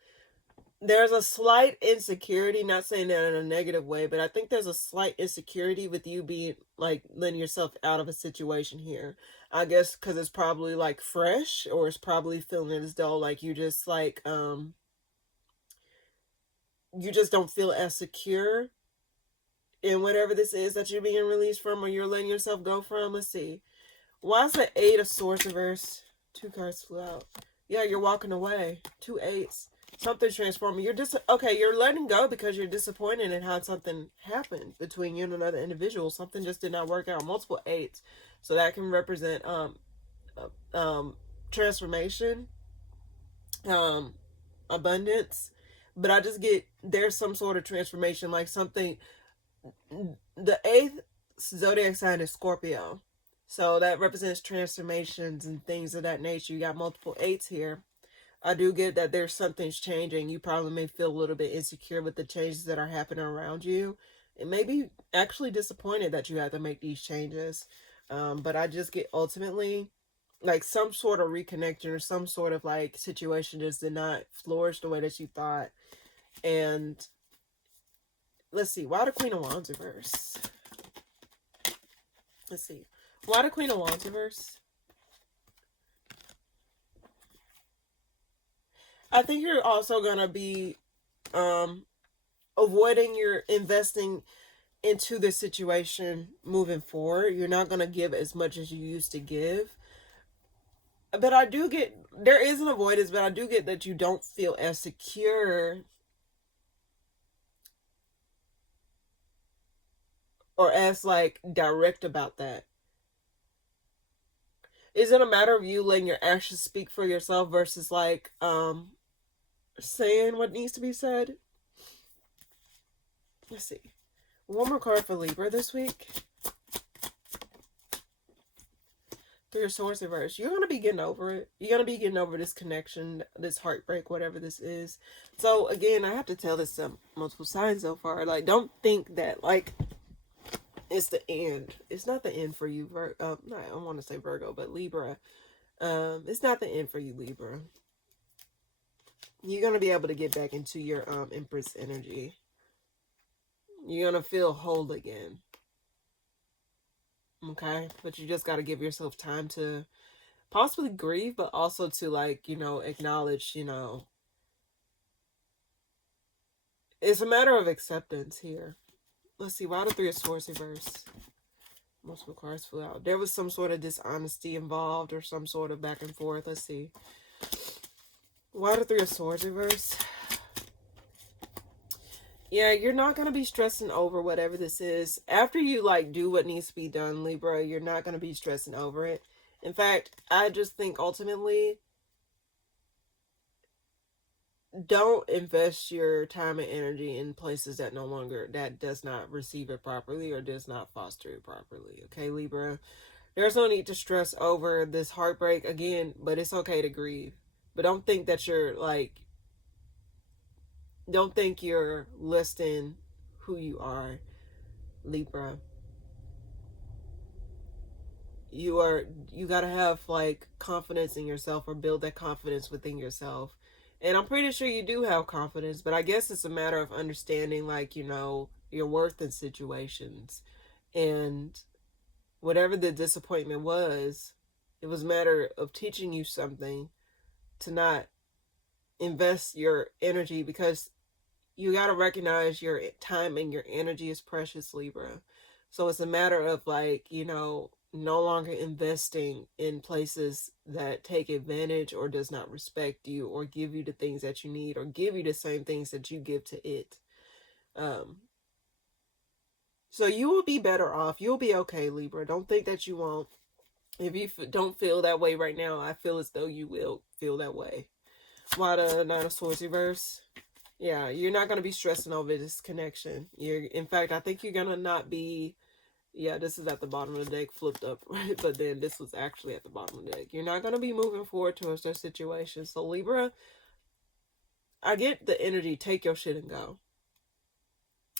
there's a slight insecurity, not saying that in a negative way, but I think there's a slight insecurity with you being, like, letting yourself out of a situation here. I guess because it's probably, like, fresh, or it's probably feeling as though, like, you just, like, you just don't feel as secure in whatever this is that you're being released from, or you're letting yourself go from. Let's see. Why is the Eight of Swords reverse? 2 cards flew out. Yeah, you're walking away. 2 8s. Something's transforming. Okay, you're letting go because you're disappointed in how something happened between you and another individual. Something just did not work out. Multiple 8s. So that can represent transformation, abundance. But I just get, there's some sort of transformation, like something. The 8th zodiac sign is Scorpio. So that represents transformations and things of that nature. You got multiple 8s here. I do get that there's something's changing. You probably may feel a little bit insecure with the changes that are happening around you. And maybe actually disappointed that you have to make these changes. But I just get, ultimately, like, some sort of reconnection or some sort of, like, situation just did not flourish the way that you thought. And let's see, why the Queen of Wands reverse? Let's see. Why the Queen of Wands reverse? I think you're also going to be avoiding your investing into this situation moving forward. You're not going to give as much as you used to give. But I do get, there is an avoidance, but I do get that you don't feel as secure or as like direct about that. Is it a matter of you letting your actions speak for yourself versus like saying what needs to be said? Let's see. One more card for Libra this week. Three of Swords reverse. You're going to be getting over it. You're going to be getting over this connection, this heartbreak, whatever this is. So, again, I have to tell this to multiple signs so far. Like, don't think that, like, it's the end. It's not the end for you. I don't want to say Virgo, but Libra. It's not the end for you, Libra. You're going to be able to get back into your Empress energy. You're going to feel whole again. Okay? But you just got to give yourself time to possibly grieve, but also to, like, you know, acknowledge, you know, it's a matter of acceptance here. Let's see, why the Three of Swords reverse? Multiple cards flew out. There was some sort of dishonesty involved or some sort of back and forth. Let's see. Why the Three of Swords reverse? Yeah, you're not going to be stressing over whatever this is. After you, like, do what needs to be done, Libra, you're not going to be stressing over it. In fact, I just think ultimately, don't invest your time and energy in places that that does not receive it properly or does not foster it properly. Okay, Libra? There's no need to stress over this heartbreak again, but it's okay to grieve. But don't think that you're, like, don't think you're listing who you are, Libra. You gotta have, like, confidence in yourself or build that confidence within yourself. And I'm pretty sure you do have confidence, but I guess it's a matter of understanding, like, you know, your worth in situations. And whatever the disappointment was, it was a matter of teaching you something to not invest your energy, because you got to recognize your time and your energy is precious, Libra. So it's a matter of, like, you know, no longer investing in places that take advantage or does not respect you or give you the things that you need or give you the same things that you give to it. So you will be better off. You'll be okay, Libra. Don't think that you won't. If you don't feel that way right now, I feel as though you will feel that way. Why the Nine of Swords reverse? Yeah, you're not going to be stressing over this connection. In fact, I think you're going to not be, yeah, this is at the bottom of the deck, flipped up, right? But then this was actually at the bottom of the deck. You're not going to be moving forward towards their situation. So, Libra, I get the energy, take your shit and go.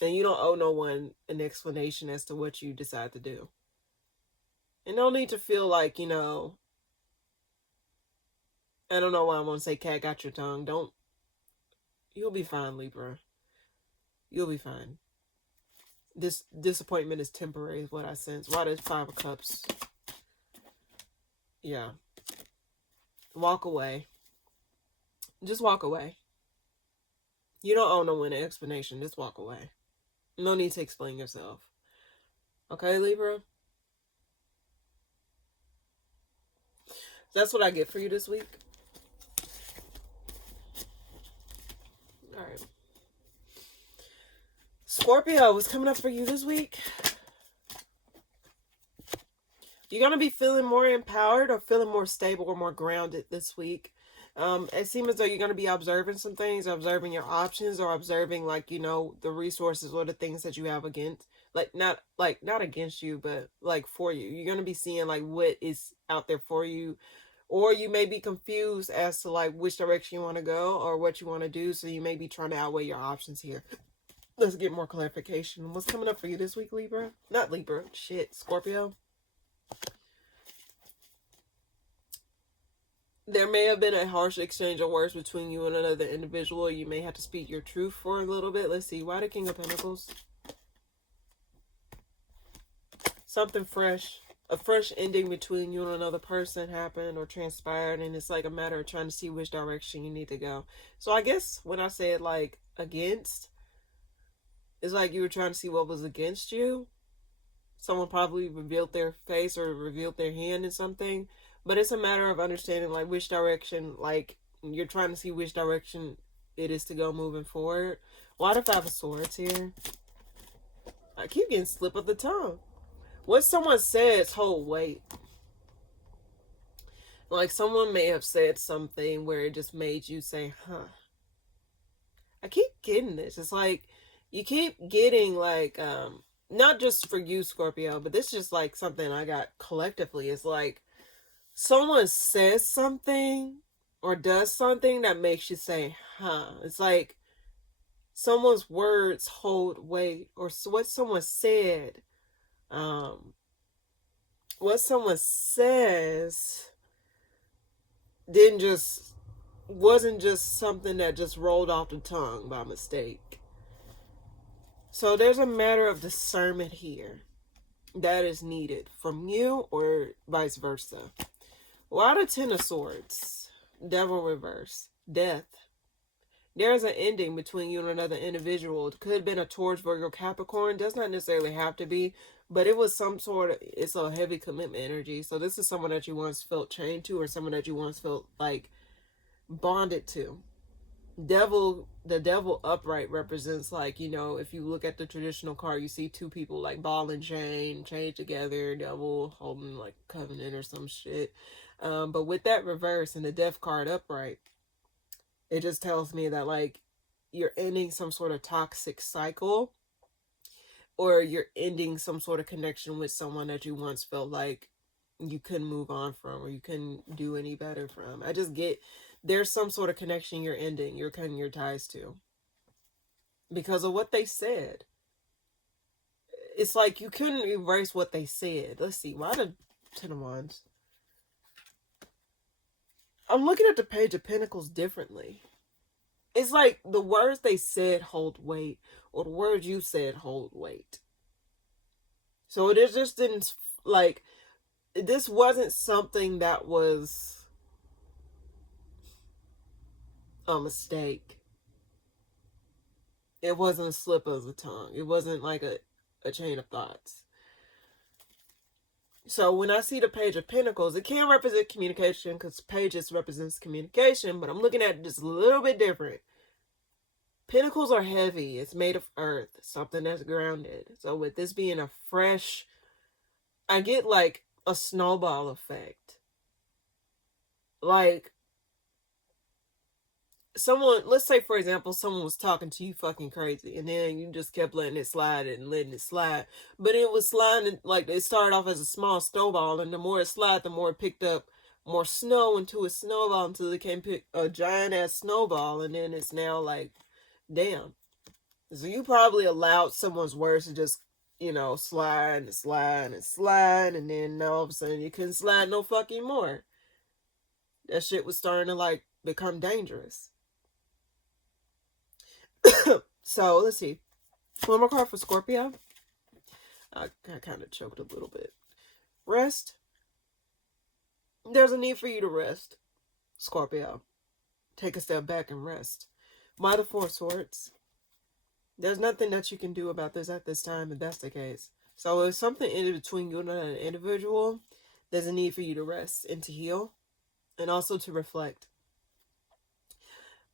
And you don't owe no one an explanation as to what you decide to do. And no need to feel like, you know, I don't know why I want to say cat got your tongue. Don't. You'll be fine, Libra. You'll be fine. This disappointment is temporary, is what I sense. Why does Five of Cups? Yeah. Walk away. Just walk away. You don't owe no one an explanation. Just walk away. No need to explain yourself. Okay, Libra? That's what I get for you this week. Alright. Scorpio, what's coming up for you this week? You're going to be feeling more empowered or feeling more stable or more grounded this week. It seems as though you're going to be observing some things, observing your options, or observing, like, you know, the resources or the things that you have against, not against you, but like for you. You're going to be seeing, like, what is out there for you, or you may be confused as to, like, which direction you want to go or what you want to do. So you may be trying to outweigh your options here. Let's get more clarification. What's coming up for you this week, Libra? Not Libra. Shit, Scorpio. There may have been a harsh exchange of words between you and another individual. You may have to speak your truth for a little bit. Let's see. Why the King of Pentacles? Something fresh. A fresh ending between you and another person happened or transpired. And it's like a matter of trying to see which direction you need to go. So I guess when I said like against, it's like you were trying to see what was against you. Someone probably revealed their face or revealed their hand in something. But it's a matter of understanding like which direction, like you're trying to see which direction it is to go moving forward. Why the Five of Swords here? I keep getting slip of the tongue. What someone says hold weight. Like someone may have said something where it just made you say, huh. I keep getting this. It's like you keep getting like not just for you, Scorpio, but this is just like something I got collectively. It's like someone says something or does something that makes you say, huh. It's like someone's words hold weight, or what someone said. What someone says wasn't just something that just rolled off the tongue by mistake. So there's a matter of discernment here that is needed from you or vice versa. Why the Ten of Swords? Devil reverse. Death. There's an ending between you and another individual. It could have been a Taurus, Virgo, Capricorn. Does not necessarily have to be, but it was some sort of, it's a heavy commitment energy. So this is someone that you once felt chained to, or someone that you once felt like bonded to. The devil upright represents like, you know, if you look at the traditional card, you see two people like ball and chain, chained together, devil holding like covenant or some shit. But with that reverse and the death card upright, it just tells me that like you're ending some sort of toxic cycle, or you're ending some sort of connection with someone that you once felt like you couldn't move on from, or you couldn't do any better from. I just get there's some sort of connection you're ending, you're cutting your ties to because of what they said. It's like you couldn't erase what they said. Let's see, why the Ten of Wands? I'm looking at the Page of Pentacles differently. It's like the words they said hold weight, or the words you said hold weight. So it just didn't, like, this wasn't something that was a mistake. It wasn't a slip of the tongue. It wasn't like a chain of thoughts. So when I see the Page of Pentacles, it can represent communication because Pages represents communication, but I'm looking at it just a little bit different. Pentacles are heavy. It's made of earth, something that's grounded. So with this being a fresh, I get like a snowball effect. Like someone, let's say for example, someone was talking to you fucking crazy, and then you just kept letting it slide and letting it slide. But it was sliding, like it started off as a small snowball, and the more it slid, the more it picked up more snow into a snowball until it became a giant ass snowball, and then it's now like, damn. So you probably allowed someone's words to just, you know, slide and slide and slide, and then all of a sudden you couldn't slide no fucking more. That shit was starting to like become dangerous. So let's see. One more card for Scorpio. I kind of choked a little bit. Rest. There's a need for you to rest, Scorpio. Take a step back and rest. Why the Four of Swords? There's nothing that you can do about this at this time if that's the case. So if something in between you and an individual, there's a need for you to rest and to heal, and also to reflect.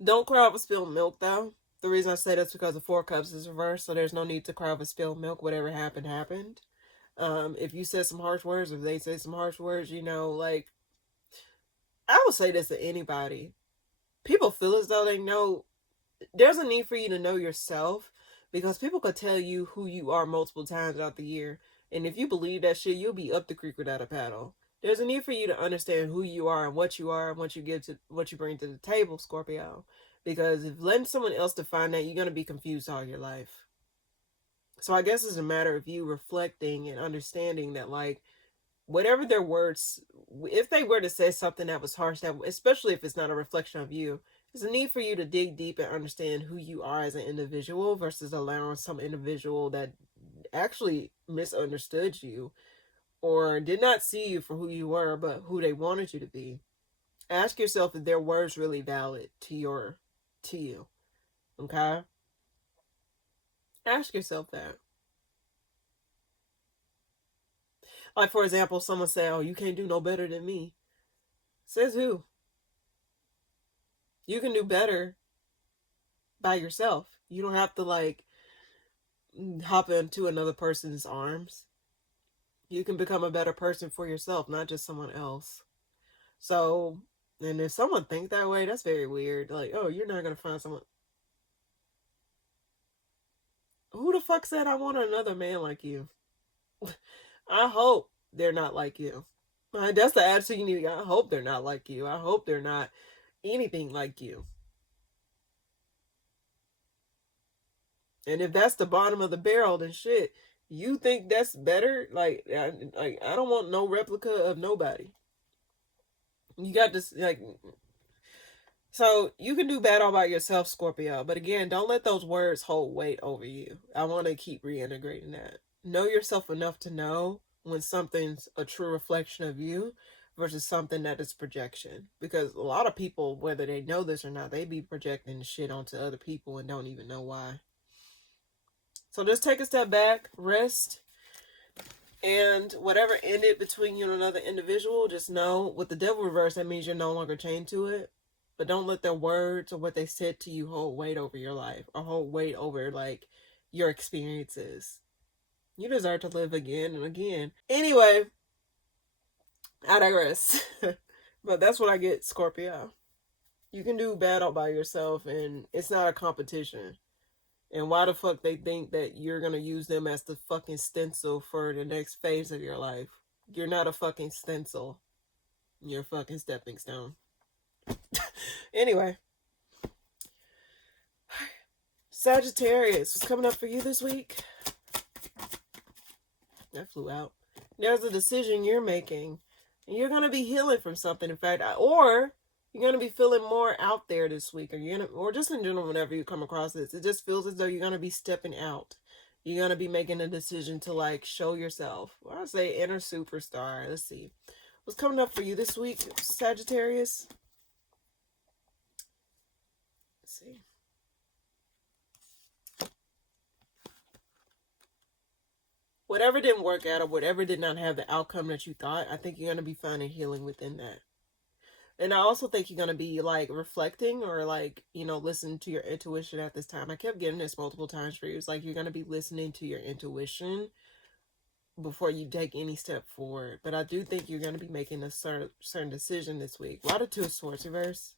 Don't cry over spilled milk though. The reason I say that's because the Four of Cups is reversed, so there's no need to cry over spilled milk. Whatever happened, happened. If you said some harsh words, if they say some harsh words, you know, like, I would say this to anybody. People feel as though they know. There's a need for you to know yourself, because people could tell you who you are multiple times throughout the year. And if you believe that shit, you'll be up the creek without a paddle. There's a need for you to understand who you are and what you what you bring to the table, Scorpio. Because if letting someone else define that, you're going to be confused all your life. So I guess it's a matter of you reflecting and understanding that, like, whatever their words, if they were to say something that was harsh, that especially if it's not a reflection of you, there's a need for you to dig deep and understand who you are as an individual versus allowing some individual that actually misunderstood you or did not see you for who you were, but who they wanted you to be. Ask yourself if their words really valid to you. Okay? Ask yourself that. Like, for example, someone say, "Oh, you can't do no better than me." Says who? You can do better by yourself. You don't have to, like, hop into another person's arms. You can become a better person for yourself, not just someone else. So, and if someone think that way, that's very weird. Like, oh, you're not going to find someone. Who the fuck said I want another man like you? I hope they're not like you. That's the attitude you need. I hope they're not like you. I hope they're not anything like you. And if that's the bottom of the barrel, then shit, you think that's better? Like I don't want no replica of nobody. You got this, like, so you can do bad all by yourself, Scorpio. But again, don't let those words hold weight over you. I want to keep reintegrating that. Know yourself enough to know when something's a true reflection of you versus something that is projection. Because a lot of people, whether they know this or not, they be projecting shit onto other people and don't even know why. So just take a step back, rest, and whatever ended between you and another individual, just know with the devil reverse, that means you're no longer chained to it. But don't let their words or what they said to you hold weight over your life or hold weight over, like, your experiences. You deserve to live again and again. Anyway, I digress. But that's what I get, Scorpio. You can do bad all by yourself, and it's not a competition. And why the fuck they think that you're gonna use them as the fucking stencil for the next phase of your life? You're not a fucking stencil. You're a fucking stepping stone. Anyway. Sagittarius, what's coming up for you this week? That flew out. There's a decision you're making. And you're going to be healing from something, in fact. Or you're going to be feeling more out there this week. Or just in general, whenever you come across this. It just feels as though you're going to be stepping out. You're going to be making a decision to, like, show yourself. Or I say inner superstar. Let's see. What's coming up for you this week, Sagittarius? Let's see. Whatever didn't work out or whatever did not have the outcome that you thought, I think you're going to be finding healing within that. And I also think you're going to be, like, reflecting or, like, listening to your intuition at this time. I kept getting this multiple times for you. It's like you're going to be listening to your intuition before you take any step forward. But I do think you're going to be making a certain decision this week. Why the Two of Swords reverse?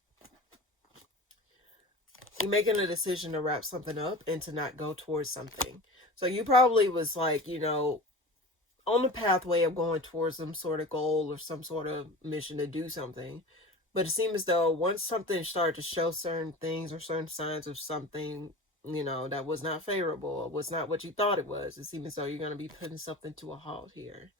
You're making a decision to wrap something up and to not go towards something. So you probably was, like, on the pathway of going towards some sort of goal or some sort of mission to do something. But it seemed as though once something started to show certain things or certain signs of something, that was not favorable or was not what you thought it was, it seemed as though you're going to be putting something to a halt here.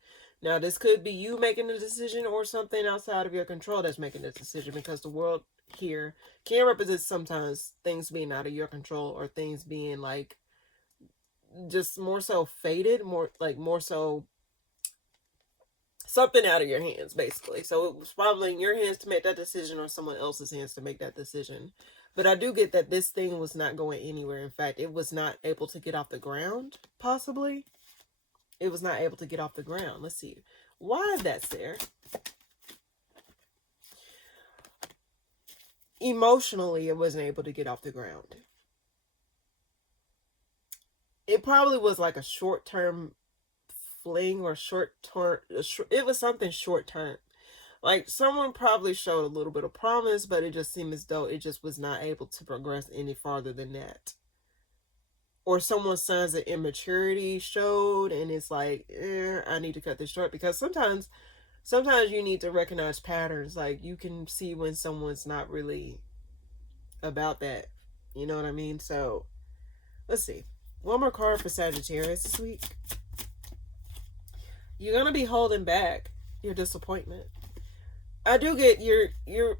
Now, this could be you making a decision or something outside of your control that's making this decision, because the world here can represent sometimes things being out of your control or things being, like, just more so fated, more so something out of your hands, basically. So it was probably in your hands to make that decision or someone else's hands to make that decision. But I do get that this thing was not going anywhere. In fact, it was not able to get off the ground, possibly. It was not able to get off the ground. Let's see. Why that's there? Emotionally, it wasn't able to get off the ground. It probably was like a short-term fling or short-term. It was something short-term. Like, someone probably showed a little bit of promise, but it just seemed as though it just was not able to progress any farther than that. Or someone's signs of immaturity showed, and it's like, I need to cut this short. Because sometimes you need to recognize patterns. Like, you can see when someone's not really about that. You know what I mean? So, let's see. One more card for Sagittarius this week. You're going to be holding back. your disappointment. I do get your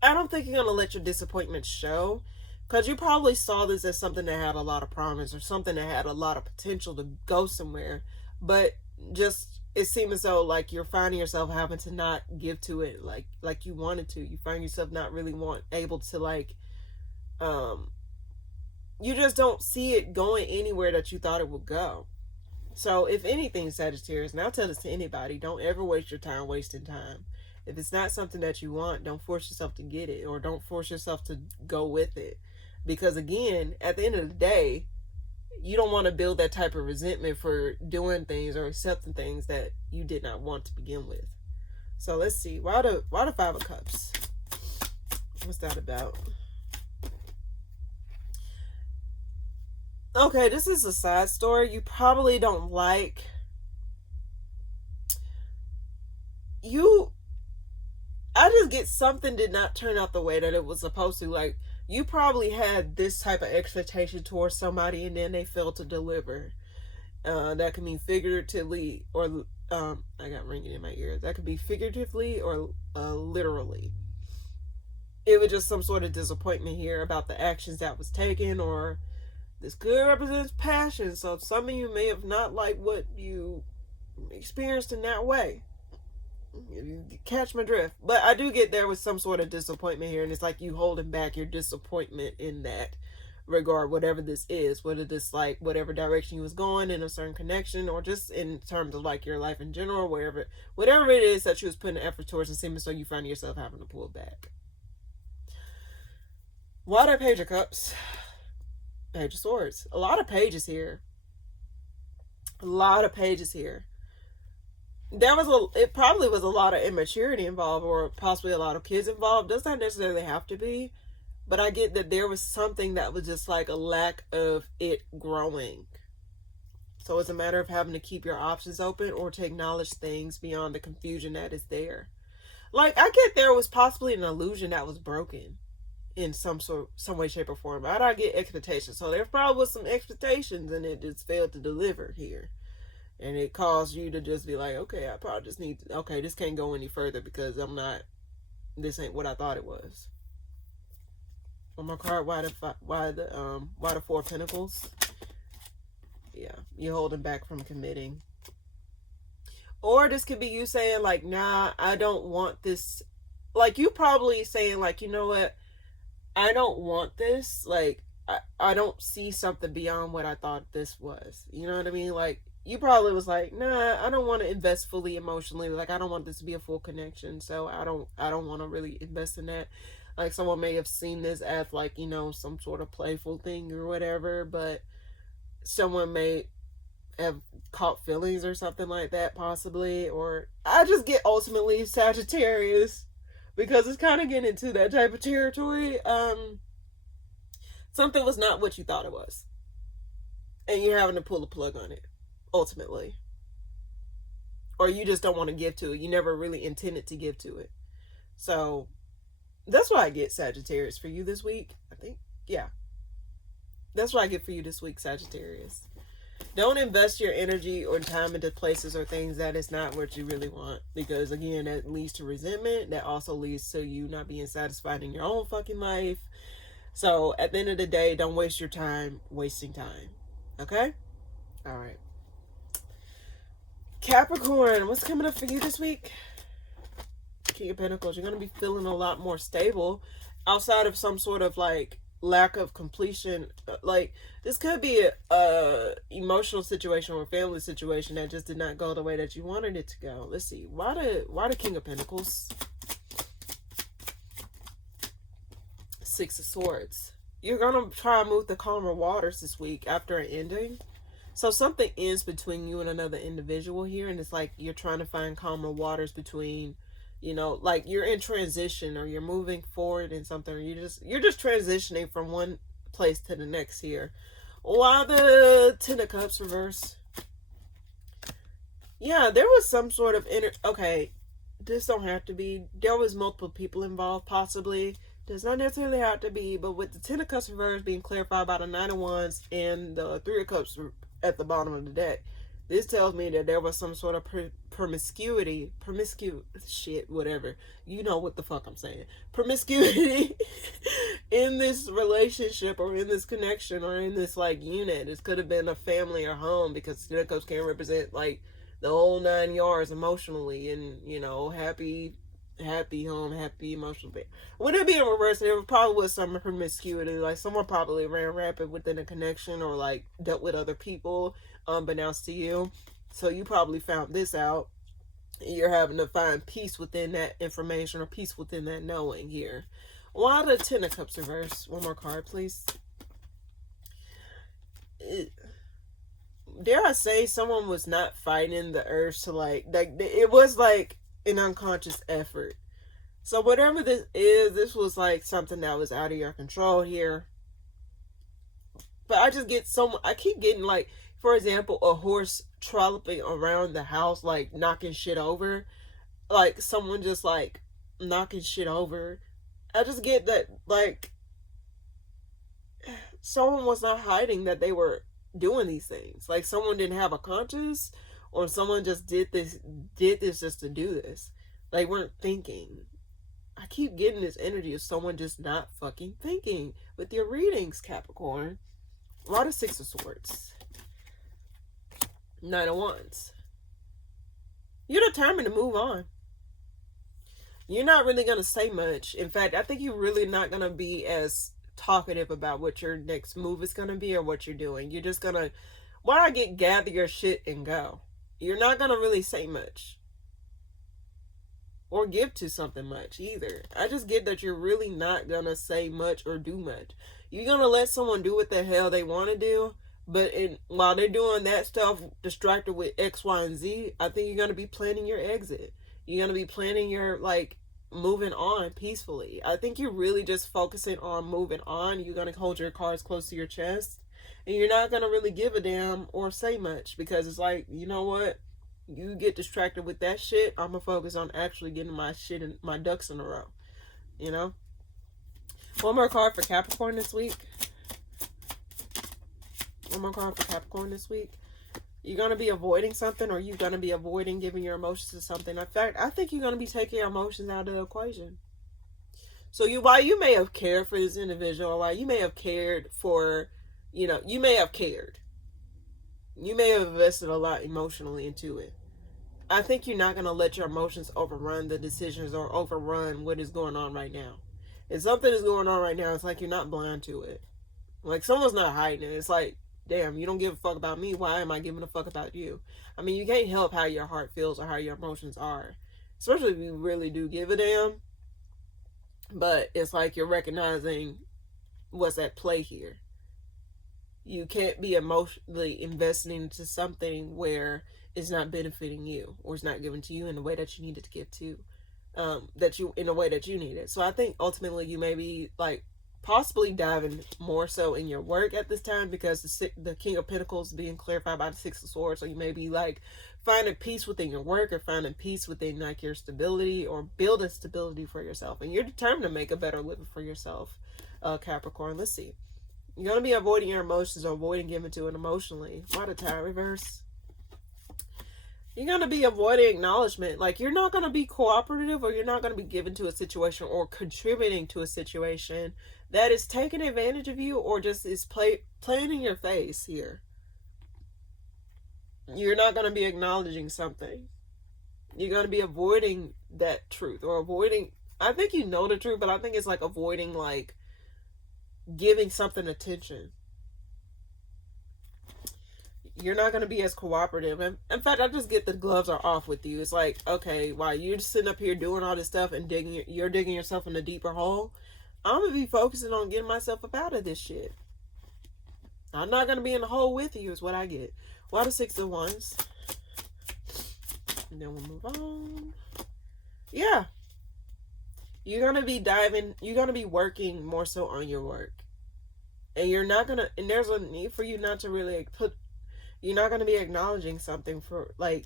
I don't think you're going to let your disappointment show, because you probably saw this as something that had a lot of promise or something that had a lot of potential to go somewhere, but just it seems as though like you're finding yourself having to not give to it like you wanted to. You find yourself not really able to like you just don't see it going anywhere that you thought it would go. So if anything, Sagittarius, and I'll tell this to anybody, don't ever waste your time wasting time. If it's not something that you want, don't force yourself to get it, or don't force yourself to go with it. Because again, at the end of the day, you don't want to build that type of resentment for doing things or accepting things that you did not want to begin with. So let's see. Why the Five of Cups? What's that about? Okay, this is a side story. You probably don't like. I just get something did not turn out the way that it was supposed to. Like, you probably had this type of expectation towards somebody and then they failed to deliver. That can mean figuratively or, I got ringing in my ears. That could be figuratively or literally. It was just some sort of disappointment here about the actions that was taken, or this could represent passion. So some of you may have not liked what you experienced in that way. You catch my drift. But I do get there was some sort of disappointment here, and it's like you holding back your disappointment in that regard, whatever this is, whether this like whatever direction you was going in a certain connection, or just in terms of like your life in general, whatever it is that you was putting effort towards, and seeming so you find yourself having to pull back. Water, Page of Cups, Page of Swords. A lot of pages here. It probably was a lot of immaturity involved, or possibly a lot of kids involved. Does not necessarily have to be, but I get that there was something that was just like a lack of it growing. So it's a matter of having to keep your options open, or to acknowledge things beyond the confusion that is there. Like, I get there was possibly an illusion that was broken in some way, shape, or form. I don't get expectations, so there probably was some expectations and it just failed to deliver here. And it caused you to just be like, okay, I probably just need to, okay, this can't go any further because this ain't what I thought it was. On my card, why the Four of Pentacles? Yeah, you're holding back from committing. Or this could be you saying like, nah, I don't want this. Like, you probably saying like, you know what? I don't want this. Like, I don't see something beyond what I thought this was. You know what I mean? Like, you probably was like, nah, I don't want to invest fully emotionally. Like, I don't want this to be a full connection. So I don't want to really invest in that. Like, someone may have seen this as like, you know, some sort of playful thing or whatever, but someone may have caught feelings or something like that, possibly. Or I just get ultimately Sagittarius, because it's kind of getting into that type of territory. Something was not what you thought it was, and you're having to pull the plug on it ultimately, or you just don't want to give to it. You never really intended to give to it. So that's what I get, Sagittarius, for you this week. I think, yeah, that's what I get for you this week, Sagittarius. Don't invest your energy or time into places or things that is not what you really want, because again, that leads to resentment. That also leads to you not being satisfied in your own fucking life. So at the end of the day, don't waste your time wasting time. Okay? All right. Capricorn, what's coming up for you this week? King of Pentacles, you're going to be feeling a lot more stable outside of some sort of like lack of completion. Like, this could be a emotional situation or a family situation that just did not go the way that you wanted it to go. Let's see. Why the King of Pentacles? Six of Swords. You're going to try and move the calmer waters this week after an ending. So something ends between you and another individual here, and it's like you're trying to find calmer waters between, you know, like you're in transition, or you're moving forward in something, or you're just transitioning from one place to the next here. While the Ten of Cups reverse. Yeah, there was some sort of okay, this don't have to be. There was multiple people involved, possibly. Does not necessarily have to be, but with the Ten of Cups reverse being clarified by the Nine of Wands and the Three of Cups at the bottom of the deck, This tells me that there was some sort of promiscuity, shit, whatever. You know what the fuck I'm saying. Promiscuity in this relationship or in this connection or in this like unit. This could have been a family or home, because Snecos can represent like the whole 9 yards emotionally, and you know, happy home, happy emotional bit. Would it be in reverse? There probably was some promiscuity, like someone probably ran rampant within a connection or like dealt with other people unbeknownst to you. So you probably found this out. You're having to find peace within that information or peace within that knowing here. Why the Ten of Cups reverse? One more card, please. Dare I say, someone was not fighting the urge to like it was like an unconscious effort. So whatever this is, this was like something that was out of your control here. But I just get I keep getting like, for example, a horse trolloping around the house, like knocking shit over. Like someone just like knocking shit over. I just get that like someone was not hiding that they were doing these things. Like someone didn't have a conscience, or someone just did this just to do this. They weren't thinking. I keep getting this energy of someone just not fucking thinking with your readings, Capricorn. Why the Six of Swords? Nine of Wands. You're determined to move on. You're not really going to say much. In fact, I think you're really not going to be as talkative about what your next move is going to be or what you're doing. You're just going to, why I get, gather your shit and go. You're not going to really say much. Or give to something much either. I just get that you're really not going to say much or do much. You're going to let someone do what the hell they want to do. But while they're doing that stuff, distracted with X, Y, and Z, I think you're going to be planning your exit. You're going to be planning your, like, moving on peacefully. I think you're really just focusing on moving on. You're going to hold your cards close to your chest. And you're not going to really give a damn or say much. Because it's like, you know what? You get distracted with that shit. I'm going to focus on actually getting my shit and my ducks in a row. You know? One more card for Capricorn this week. One more card for Capricorn this week. You're going to be avoiding something, or you're going to be avoiding giving your emotions to something. In fact, I think you're going to be taking your emotions out of the equation. So while you may have cared for this individual, or while you may have cared for, you may have cared. You may have invested a lot emotionally into it. I think you're not going to let your emotions overrun the decisions or overrun what is going on right now. If something is going on right now, it's like you're not blind to it. Like someone's not hiding it. It's like, damn, you don't give a fuck about me. Why am I giving a fuck about you? I mean, you can't help how your heart feels or how your emotions are. Especially if you really do give a damn. But it's like you're recognizing what's at play here. You can't be emotionally investing into something where it's not benefiting you, or it's not given to you in the way that you need it to give to, in a way that you need it. So I think ultimately you may be like possibly diving more so in your work at this time, because the King of Pentacles being clarified by the Six of Swords. So you may be like finding peace within your work, or finding peace within like your stability, or building stability for yourself. And you're determined to make a better living for yourself, Capricorn. Let's see. You're going to be avoiding your emotions, or avoiding giving to it emotionally. Why the Tower reverse? You're going to be avoiding acknowledgement. Like, you're not going to be cooperative, or you're not going to be given to a situation or contributing to a situation that is taking advantage of you, or just is playing in your face here. You're not going to be acknowledging something. You're going to be avoiding that truth, or avoiding, I think you know the truth, but I think it's like avoiding like giving something attention. You're not going to be as cooperative. And in fact, I just get the gloves are off with you. It's like, okay, while you're just sitting up here doing all this stuff and you're digging yourself in a deeper hole, I'm going to be focusing on getting myself up out of this shit. I'm not going to be in the hole with you is what I get. Why the Six of Wands? And then we'll move on. Yeah. You're going to be you're going to be working more so on your work. And you're not going to, and there's a need for you not to really you're not going to be acknowledging something for like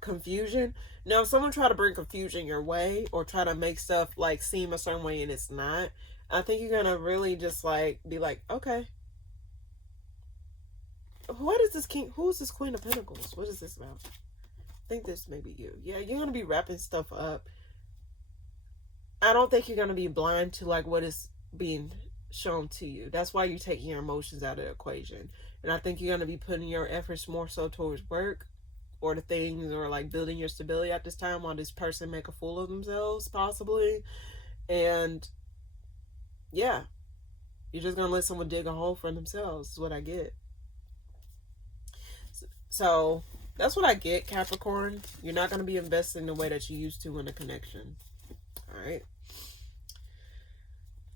confusion. Now, if someone try to bring confusion your way, or try to make stuff like seem a certain way and it's not, I think you're going to really just like be like, okay, What is this king? Who's this Queen of Pentacles? What is this about? I think this may be you. Yeah, you're going to be wrapping stuff up. I don't think you're going to be blind to like what is being shown to you. That's why you're taking your emotions out of the equation. And I think you're going to be putting your efforts more so towards work or the things, or like building your stability at this time while this person make a fool of themselves, possibly. And yeah, you're just going to let someone dig a hole for themselves is what I get. So that's what I get, Capricorn. You're not going to be investing the way that you used to in a connection. All right.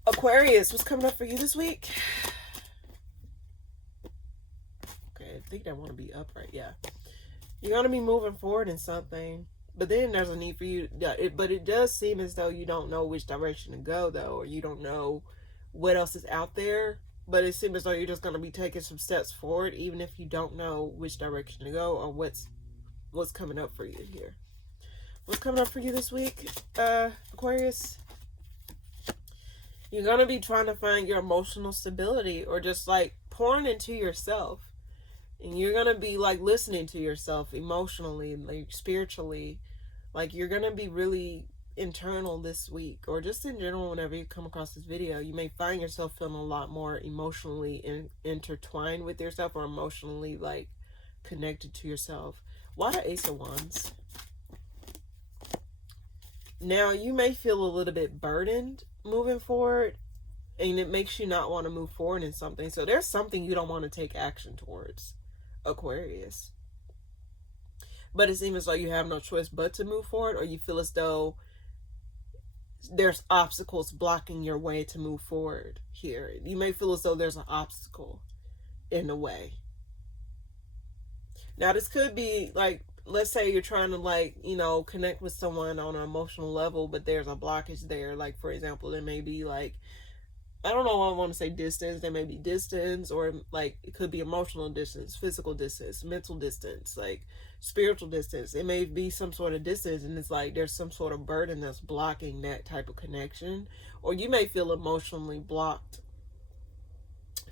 Aquarius, what's coming up for you this week? Okay, I think I want to be upright. Yeah. You're going to be moving forward in something. But then there's a need for you. But it does seem as though you don't know which direction to go, though. Or you don't know what else is out there. But it seems as though you're just going to be taking some steps forward, even if you don't know which direction to go or what's coming up for you here. What's coming up for you this week, Aquarius? You're going to be trying to find your emotional stability, or just like pouring into yourself. And you're going to be like listening to yourself emotionally, like spiritually. Like you're going to be really internal this week, or just in general. Whenever you come across this video, you may find yourself feeling a lot more emotionally intertwined with yourself, or emotionally like connected to yourself. Why the Ace of Wands? Now you may feel a little bit burdened moving forward, and it makes you not want to move forward in something. So there's something you don't want to take action towards, Aquarius. But it seems as though you have no choice but to move forward, or you feel as though there's obstacles blocking your way to move forward here. You may feel as though there's an obstacle in the way. Now this could be like, let's say you're trying to like, you know, connect with someone on an emotional level, but there's a blockage there. Like, for example, there may be like, I don't know, I want to say distance. There may be distance, or like it could be emotional distance, physical distance, mental distance, like spiritual distance. It may be some sort of distance, and it's like there's some sort of burden that's blocking that type of connection. Or you may feel emotionally blocked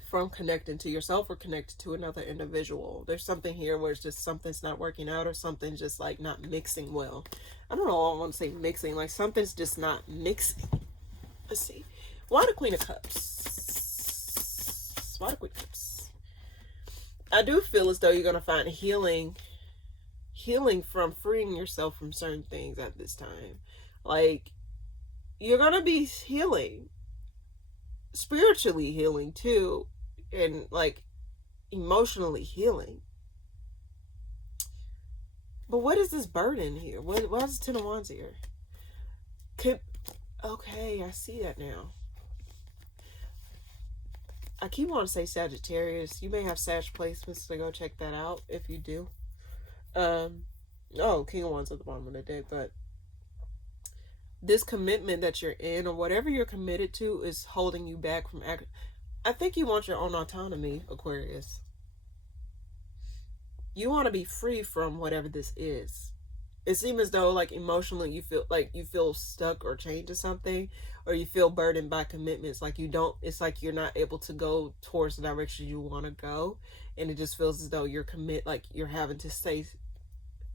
from connecting to yourself or connected to another individual. There's something here where it's just something's not working out, or something's just like not mixing well. I don't know, I want to say mixing, like something's just not mixing. Let's see. Why the Queen of Cups? Why the Queen of Cups? I do feel as though you're going to find healing from freeing yourself from certain things at this time. Like, you're going to be healing. Spiritually healing, too. And, like, emotionally healing. But what is this burden here? Why is Ten of Wands here? Okay, I see that now. I keep wanting to say Sagittarius. You may have Sag placements, so go check that out if you do. Oh, King of Wands at the bottom of the deck, but this commitment that you're in, or whatever you're committed to, is holding you back from acting. I think you want your own autonomy, Aquarius. You want to be free from whatever this is. It seems as though, like, emotionally you feel stuck or chained to something, or you feel burdened by commitments. Like it's like you're not able to go towards the direction you want to go, and it just feels as though you're having to stay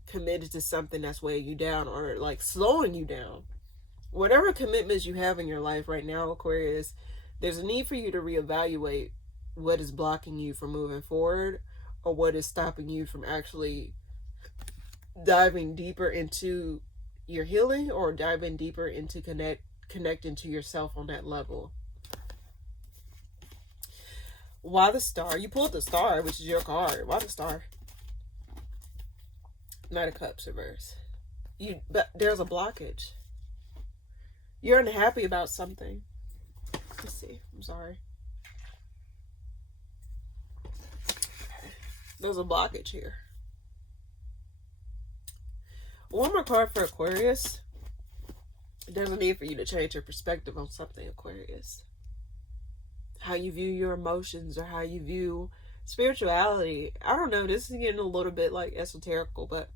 committed to something that's weighing you down, or like slowing you down. Whatever commitments you have in your life right now, Aquarius, there's a need for you to reevaluate what is blocking you from moving forward, or what is stopping you from actually diving deeper into your healing, or diving deeper into connecting to yourself on that level. Why the Star? You pulled the Star, which is your card. Why the Star? Knight of Cups reverse. But there's a blockage. You're unhappy about something. Let's see. I'm sorry. There's a blockage here. One more card for Aquarius. There's a need for you to change your perspective on something, Aquarius. How you view your emotions, or how you view spirituality. I don't know, this is getting a little bit like esoterical, but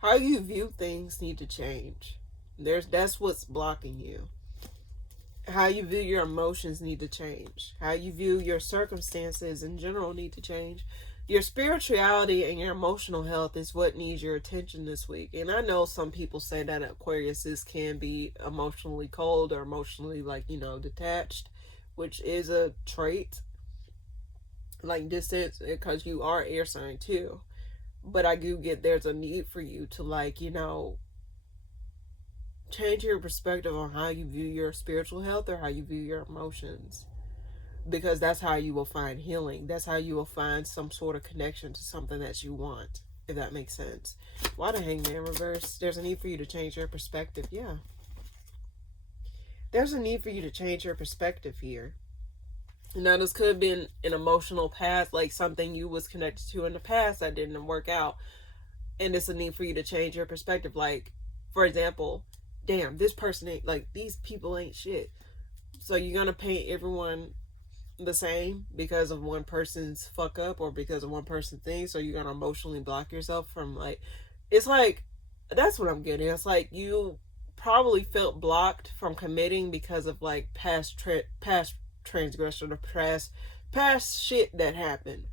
how you view things need to change. That's what's blocking you. How you view your emotions need to change. How you view your circumstances in general need to change. Your spirituality and your emotional health is what needs your attention this week. And I know some people say that Aquariuses can be emotionally cold or emotionally, like, detached, which is a trait, like distance, because you are air sign too. But I do get there's a need for you to, like, change your perspective on how you view your spiritual health or how you view your emotions, because that's how you will find healing. That's how you will find some sort of connection to something that you want, if that makes sense. Why the Hangman reverse? There's a need for you to change your perspective. Yeah, there's a need for you to change your perspective here. Now, this could have been an emotional past, like something you was connected to in the past that didn't work out, and it's a need for you to change your perspective. Like, for example, damn, this person ain't, like, these people ain't shit. So you're gonna paint everyone the same because of one person's fuck up or because of one person's thing. So you're gonna emotionally block yourself from, like, it's like, that's what I'm getting. It's like you probably felt blocked from committing because of, like, past transgression or past shit that happened.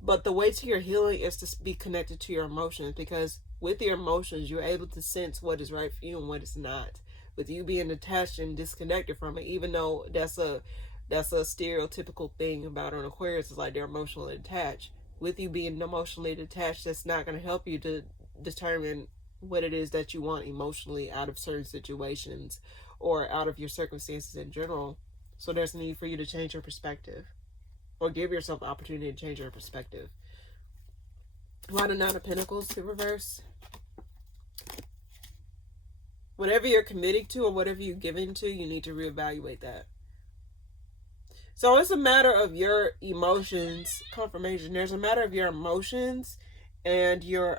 But the way to your healing is to be connected to your emotions, because with your emotions you're able to sense what is right for you and what is not. With you being detached and disconnected from it, even though that's a stereotypical thing about an Aquarius, is like they're emotionally detached. With you being emotionally detached, that's not going to help you to determine what it is that you want emotionally out of certain situations or out of your circumstances in general. So there's a need for you to change your perspective, or give yourself the opportunity to change your perspective. Why the Nine of Pentacles to reverse? Whatever you're committing to or whatever you're giving to, you need to reevaluate that. So it's a matter of your emotions. Confirmation. There's a matter of your emotions and your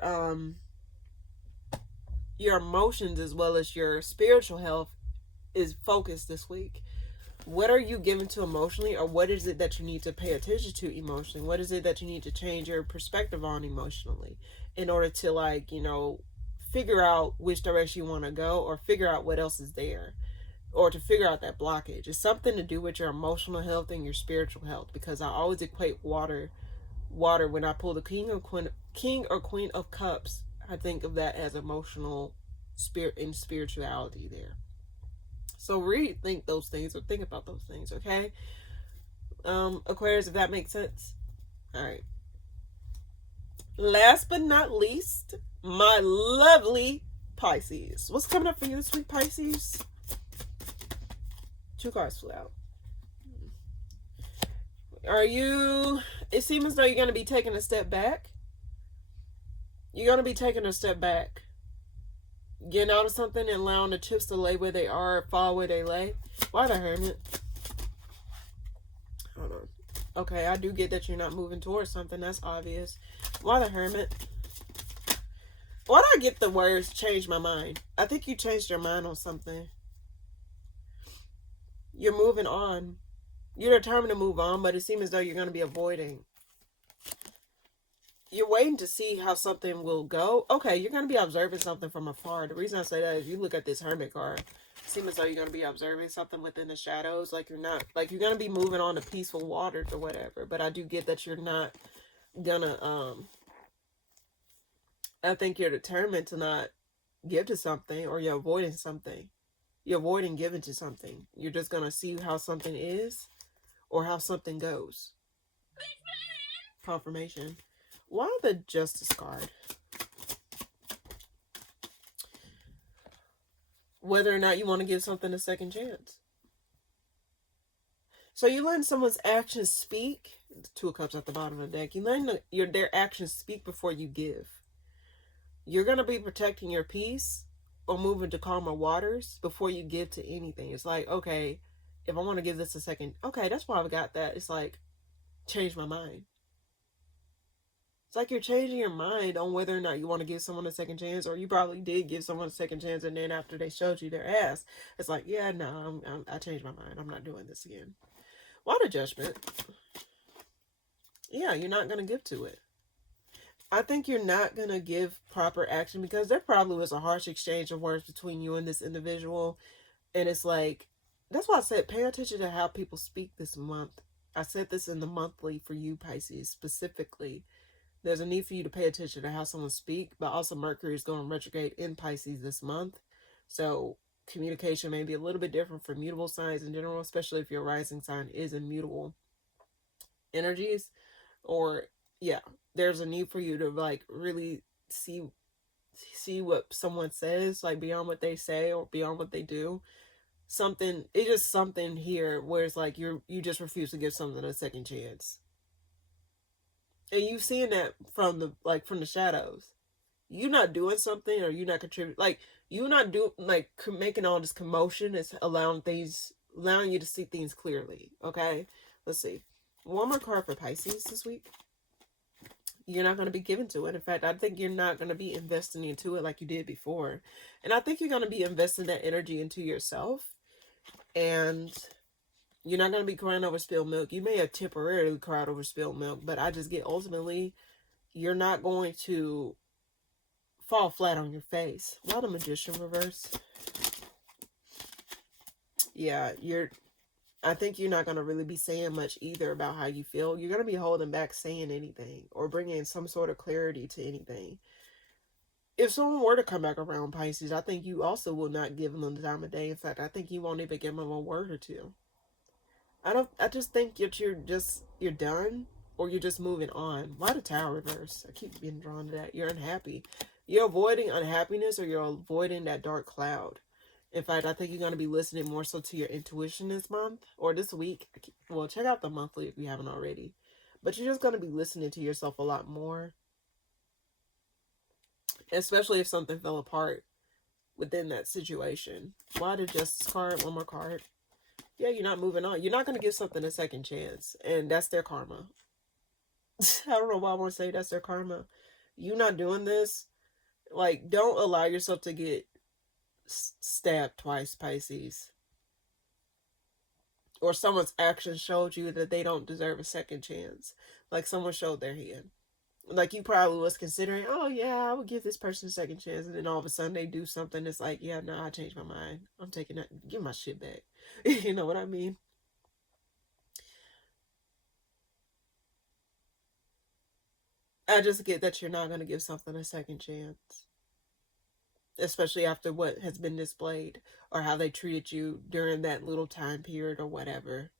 emotions, as well as your spiritual health, is focused this week. What are you giving to emotionally, or what is it that you need to pay attention to emotionally? What is it that you need to change your perspective on emotionally in order to, like, figure out which direction you want to go, or figure out what else is there, or to figure out that blockage? It's something to do with your emotional health and your spiritual health, because I always equate water when I pull the king or queen of cups. I think of that as emotional spirit and spirituality there. So rethink those things, or think about those things, okay? Aquarius, if that makes sense. All right. Last but not least, my lovely Pisces. What's coming up for you this week, Pisces? 2 cards flew out. It seems as though you're going to be taking a step back. You're going to be taking a step back. Getting out of something and allowing the chips to lay where they are, or fall where they lay. Why the Hermit? Hold on. Okay, I do get that you're not moving towards something. That's obvious. Why the Hermit? Why do I get the words change my mind? I think you changed your mind on something. You're moving on. You're determined to move on, but it seems as though you're going to be avoiding. You're waiting to see how something will go. Okay, you're going to be observing something from afar. The reason I say that is you look at this Hermit card. It seems as though you're going to be observing something within the shadows. Like, you're not, like, you're going to be moving on to peaceful waters or whatever. But I do get that you're not going to, I think you're determined to not give to something, or you're avoiding something. You're avoiding giving to something. You're just going to see how something is or how something goes. Confirmation. Why the Justice card? Whether or not you want to give something a second chance. So you letting someone's actions speak. The 2 of Cups at the bottom of the deck. You letting their actions speak before you give. You're going to be protecting your peace or moving to calmer waters before you give to anything. It's like, okay, if I want to give this a second, okay, that's why I got that. It's like, change my mind. It's like you're changing your mind on whether or not you want to give someone a second chance, or you probably did give someone a second chance, and then after they showed you their ass, it's like, yeah, no, I changed my mind. I'm not doing this again. Why the Judgment? Yeah, you're not going to give to it. I think you're not going to give proper action, because there probably was a harsh exchange of words between you and this individual. And it's like, that's why I said pay attention to how people speak this month. I said this in the monthly for you, Pisces, specifically. There's a need for you to pay attention to how someone speaks, but also Mercury is going retrograde in Pisces this month. So communication may be a little bit different for mutable signs in general, especially if your rising sign is in mutable energies. Or, yeah, there's a need for you to, like, really see what someone says, like, beyond what they say or beyond what they do. It's just something here where it's like you just refuse to give something a second chance. And you've seen that from the shadows. You not doing something, or you not contributing, like you not do like making all this commotion is allowing you to see things clearly. Okay, let's see. One more card for Pisces this week. You're not going to be given to it. In fact, I think you're not going to be investing into it like you did before. And I think you're going to be investing that energy into yourself. And you're not going to be crying over spilled milk. You may have temporarily cried over spilled milk, but I just get ultimately, you're not going to fall flat on your face. Why the Magician reverse? Yeah, I think you're not going to really be saying much either about how you feel. You're going to be holding back saying anything or bringing some sort of clarity to anything. If someone were to come back around, Pisces, I think you also will not give them the time of day. In fact, I think you won't even give them a word or two. I just think that you're done, or you're just moving on. Why the Tower reverse? I keep being drawn to that. You're unhappy. You're avoiding unhappiness, or you're avoiding that dark cloud. In fact, I think you're going to be listening more so to your intuition this month or this week. Well, check out the monthly if you haven't already. But you're just going to be listening to yourself a lot more. Especially if something fell apart within that situation. Why the Justice card? One more card. Yeah, you're not moving on. You're not going to give something a second chance. And that's their karma. I don't know why I want to say that's their karma. You not doing this. Like, don't allow yourself to get stabbed twice, Pisces. Or someone's actions showed you that they don't deserve a second chance. Like someone showed their hand. Like you probably was considering, oh yeah, I would give this person a second chance. And then all of a sudden they do something that's like, yeah, no, I changed my mind. I'm taking that. Give my shit back. You know what I mean? I just get that you're not going to give something a second chance. Especially after what has been displayed or how they treated you during that little time period or whatever.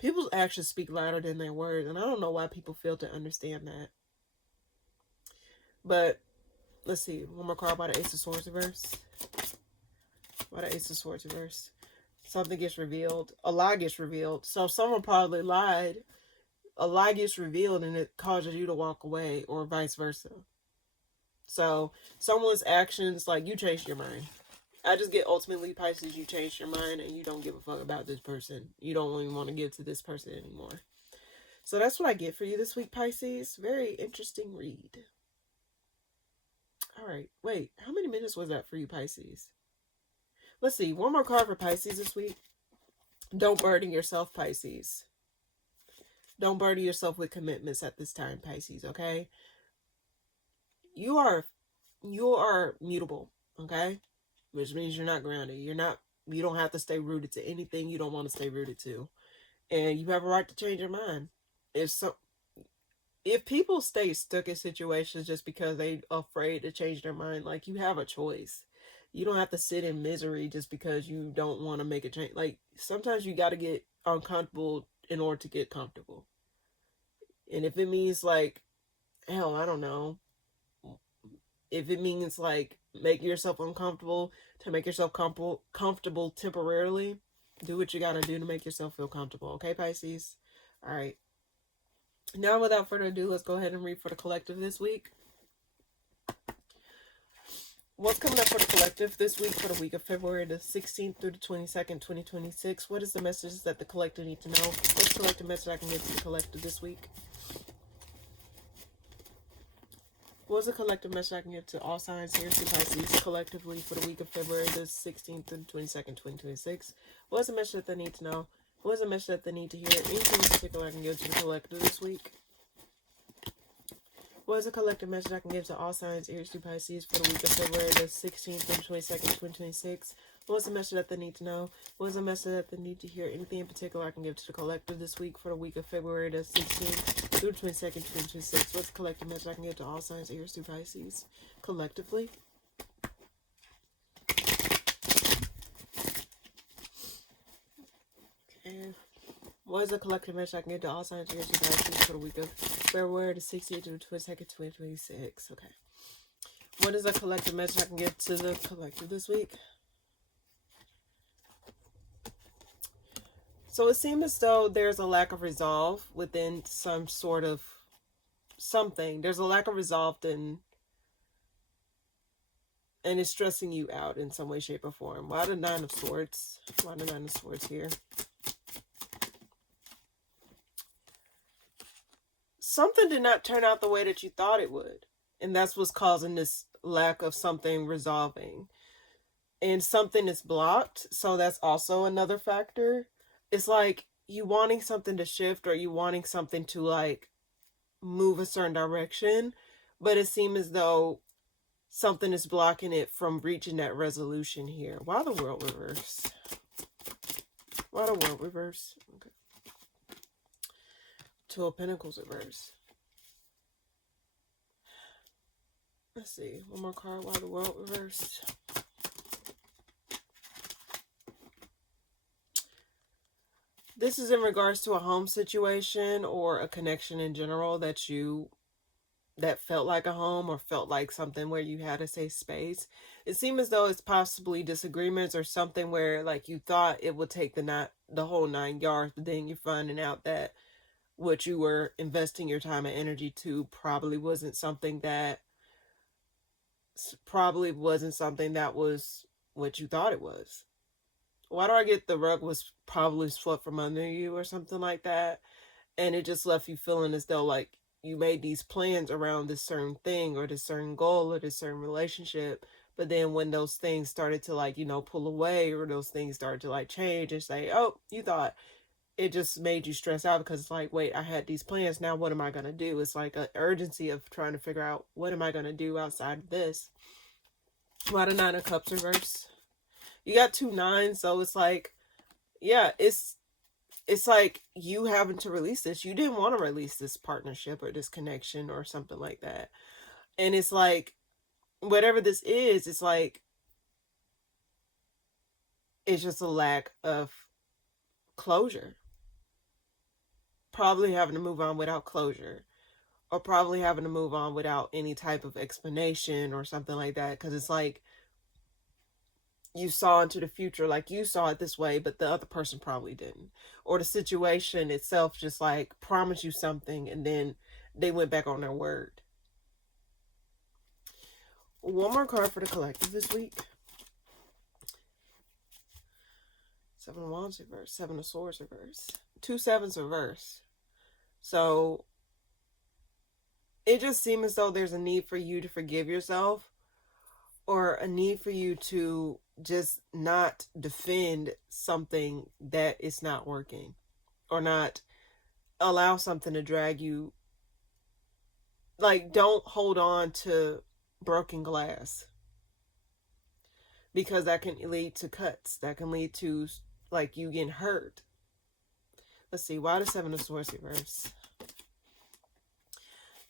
People's actions speak louder than their words, and I don't know why people fail to understand that. But let's see, one more card by the Ace of Swords reverse. By the Ace of Swords reverse. Something gets revealed. A lie gets revealed. So someone probably lied. A lie gets revealed and it causes you to walk away, or vice versa. So someone's actions, like, you changed your mind. I just get ultimately, Pisces, you changed your mind and you don't give a fuck about this person. You don't even want to give to this person anymore. So that's what I get for you this week, Pisces. Very interesting read. Alright, wait, how many minutes was that for you, Pisces? Let's see, one more card for Pisces this week. Don't burden yourself, Pisces. Don't burden yourself with commitments at this time, Pisces, okay? You are mutable, okay? Which means you're not grounded. You don't have to stay rooted to anything you don't want to stay rooted to. And you have a right to change your mind. If people stay stuck in situations just because they're afraid to change their mind, like, you have a choice. You don't have to sit in misery just because you don't want to make a change. Like, sometimes you got to get uncomfortable in order to get comfortable. And if it means, like, hell, I don't know. If it means, like, make yourself uncomfortable to make yourself comfortable temporarily, do what you got to do to make yourself feel comfortable. Okay, Pisces? All right. Now, without further ado, let's go ahead and read for the collective this week. What's coming up for the collective this week, for the week of February the 16th through the 22nd, 2026? What is the message that the collective need to know? What's the collective message I can give to the collective this week? What's the collective message I can give to all signs here, to Pisces, collectively for the week of February the 16th through the 22nd, 2026? What's the message that they need to know? What's the message that they need to hear? Anything in particular I can give to the collective this week? What is a collective message I can give to all signs, Aries through Pisces, for the week of February the 16th through 22nd, 2026? What's the message that they need to know? What's the message that they need to hear? Anything in particular I can give to the collective this week for the week of February the 16th through 22nd, 2026? What's the collective message I can give to all signs, Aries through Pisces, collectively? Okay. What is the collective message I can give to all signs, Aries through Pisces, for the week of February the 16th through 22nd, 2026? Okay. What is a collective message I can give to the collective this week? So it seems as though there's a lack of resolve within some sort of something. There's a lack of resolve and it's stressing you out in some way, shape, or form. Why the Nine of Swords? Why the Nine of Swords here? Something did not turn out the way that you thought it would. And that's what's causing this lack of something resolving. And something is blocked. So that's also another factor. It's like you wanting something to shift, or you wanting something to like move a certain direction. But it seems as though something is blocking it from reaching that resolution here. Why the World reverse? Why the World reverse? Okay. Two of Pentacles reverse. Let's see. One more card. Why the World reversed? This is in regards to a home situation or a connection in general that felt like a home or felt like something where you had a safe space. It seemed as though it's possibly disagreements or something where like you thought it would take the whole 9 yards, but then you're finding out that what you were investing your time and energy to probably wasn't something that was what you thought it was. Why do I get the rug was probably swept from under you or something like that? And it just left you feeling as though like you made these plans around this certain thing or this certain goal or this certain relationship. But then when those things started to like, pull away, or those things started to like change and say, oh, you thought, it just made you stress out because it's like, wait, I had these plans. Now what am I going to do? It's like an urgency of trying to figure out what am I going to do outside of this. Why the Nine of Cups reverse? You got 2 9s, so it's like, yeah, it's like you having to release this. You didn't want to release this partnership or this connection or something like that. And it's like, whatever this is, it's like, it's just a lack of closure. Probably having to move on without closure. Or probably having to move on without any type of explanation or something like that. Because it's like, you saw into the future, like you saw it this way, but the other person probably didn't. Or the situation itself just like promised you something and then they went back on their word. One more card for the collective this week. 7 of Wands reverse, 7 of Swords reverse, 2 7s reverse. So it just seems as though there's a need for you to forgive yourself, or a need for you to just not defend something that is not working, or not allow something to drag you. Like, don't hold on to broken glass, because that can lead to cuts. That can lead to like you getting hurt. Let's see. Why the 7 of Swords reverse?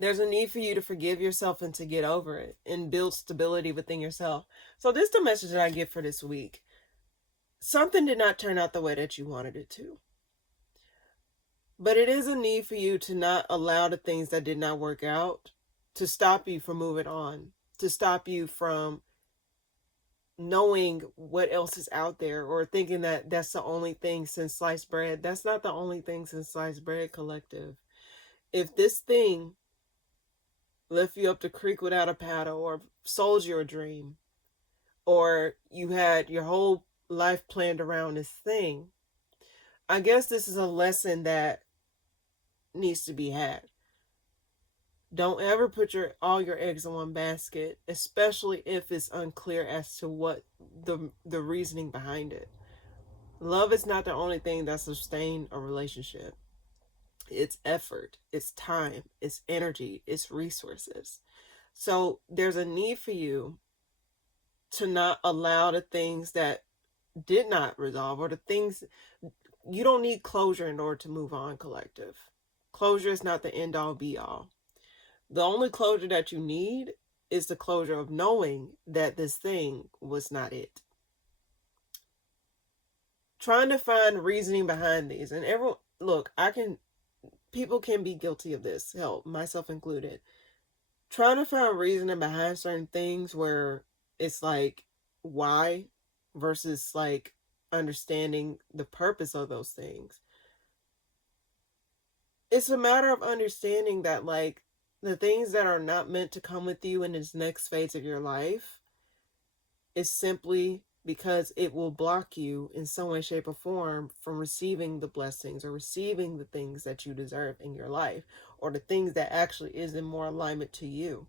There's a need for you to forgive yourself and to get over it and build stability within yourself. So this is the message that I get for this week. Something did not turn out the way that you wanted it to. But it is a need for you to not allow the things that did not work out to stop you from moving on, to stop you from knowing what else is out there, or thinking that that's the only thing since sliced bread. That's not the only thing since sliced bread, collective. If this thing lift you up the creek without a paddle, or sold you a dream, or you had your whole life planned around this thing, I guess this is a lesson that needs to be had. Don't ever put all your eggs in one basket, especially if it's unclear as to what the reasoning behind it. Love is not the only thing that sustains a relationship. It's effort, it's time, it's energy, it's resources. So there's a need for you to not allow the things that did not resolve, or the things, you don't need closure in order to move on, collective. Closure is not the end all be all. The only closure that you need is the closure of knowing that this thing was not it. Trying to find reasoning behind these, and everyone, look, people can be guilty of this, hell, myself included. Trying to find reasoning behind certain things where it's like, why, versus like understanding the purpose of those things. It's a matter of understanding that, like, the things that are not meant to come with you in this next phase of your life is simply because it will block you in some way, shape, or form from receiving the blessings or receiving the things that you deserve in your life, or the things that actually is in more alignment to you.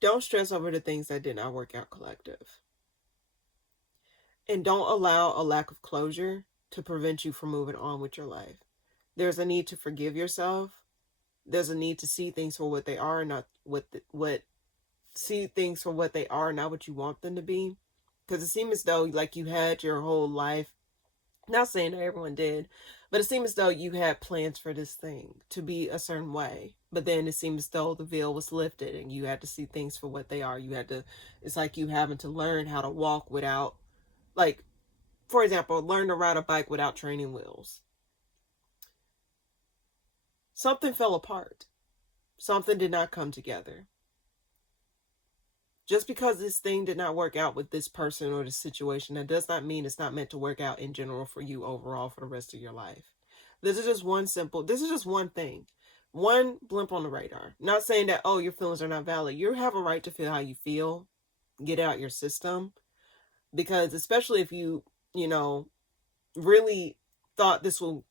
Don't stress over the things that did not work out, collective. And don't allow a lack of closure to prevent you from moving on with your life. There's a need to forgive yourself. There's a need to see things for what they are, not see things for what they are, not what you want them to be. Because it seems as though, like, you had your whole life, not saying that everyone did, but it seems as though you had plans for this thing to be a certain way. But then it seems as though the veil was lifted and you had to see things for what they are. It's like you having to learn how to walk without, like, for example, learn to ride a bike without training wheels. Something fell apart. Something did not come together. Just because this thing did not work out with this person or this situation, that does not mean it's not meant to work out in general for you overall for the rest of your life. This is just one thing. One blimp on the radar. Not saying that, oh, your feelings are not valid. You have a right to feel how you feel. Get out your system. Because especially if you really thought this will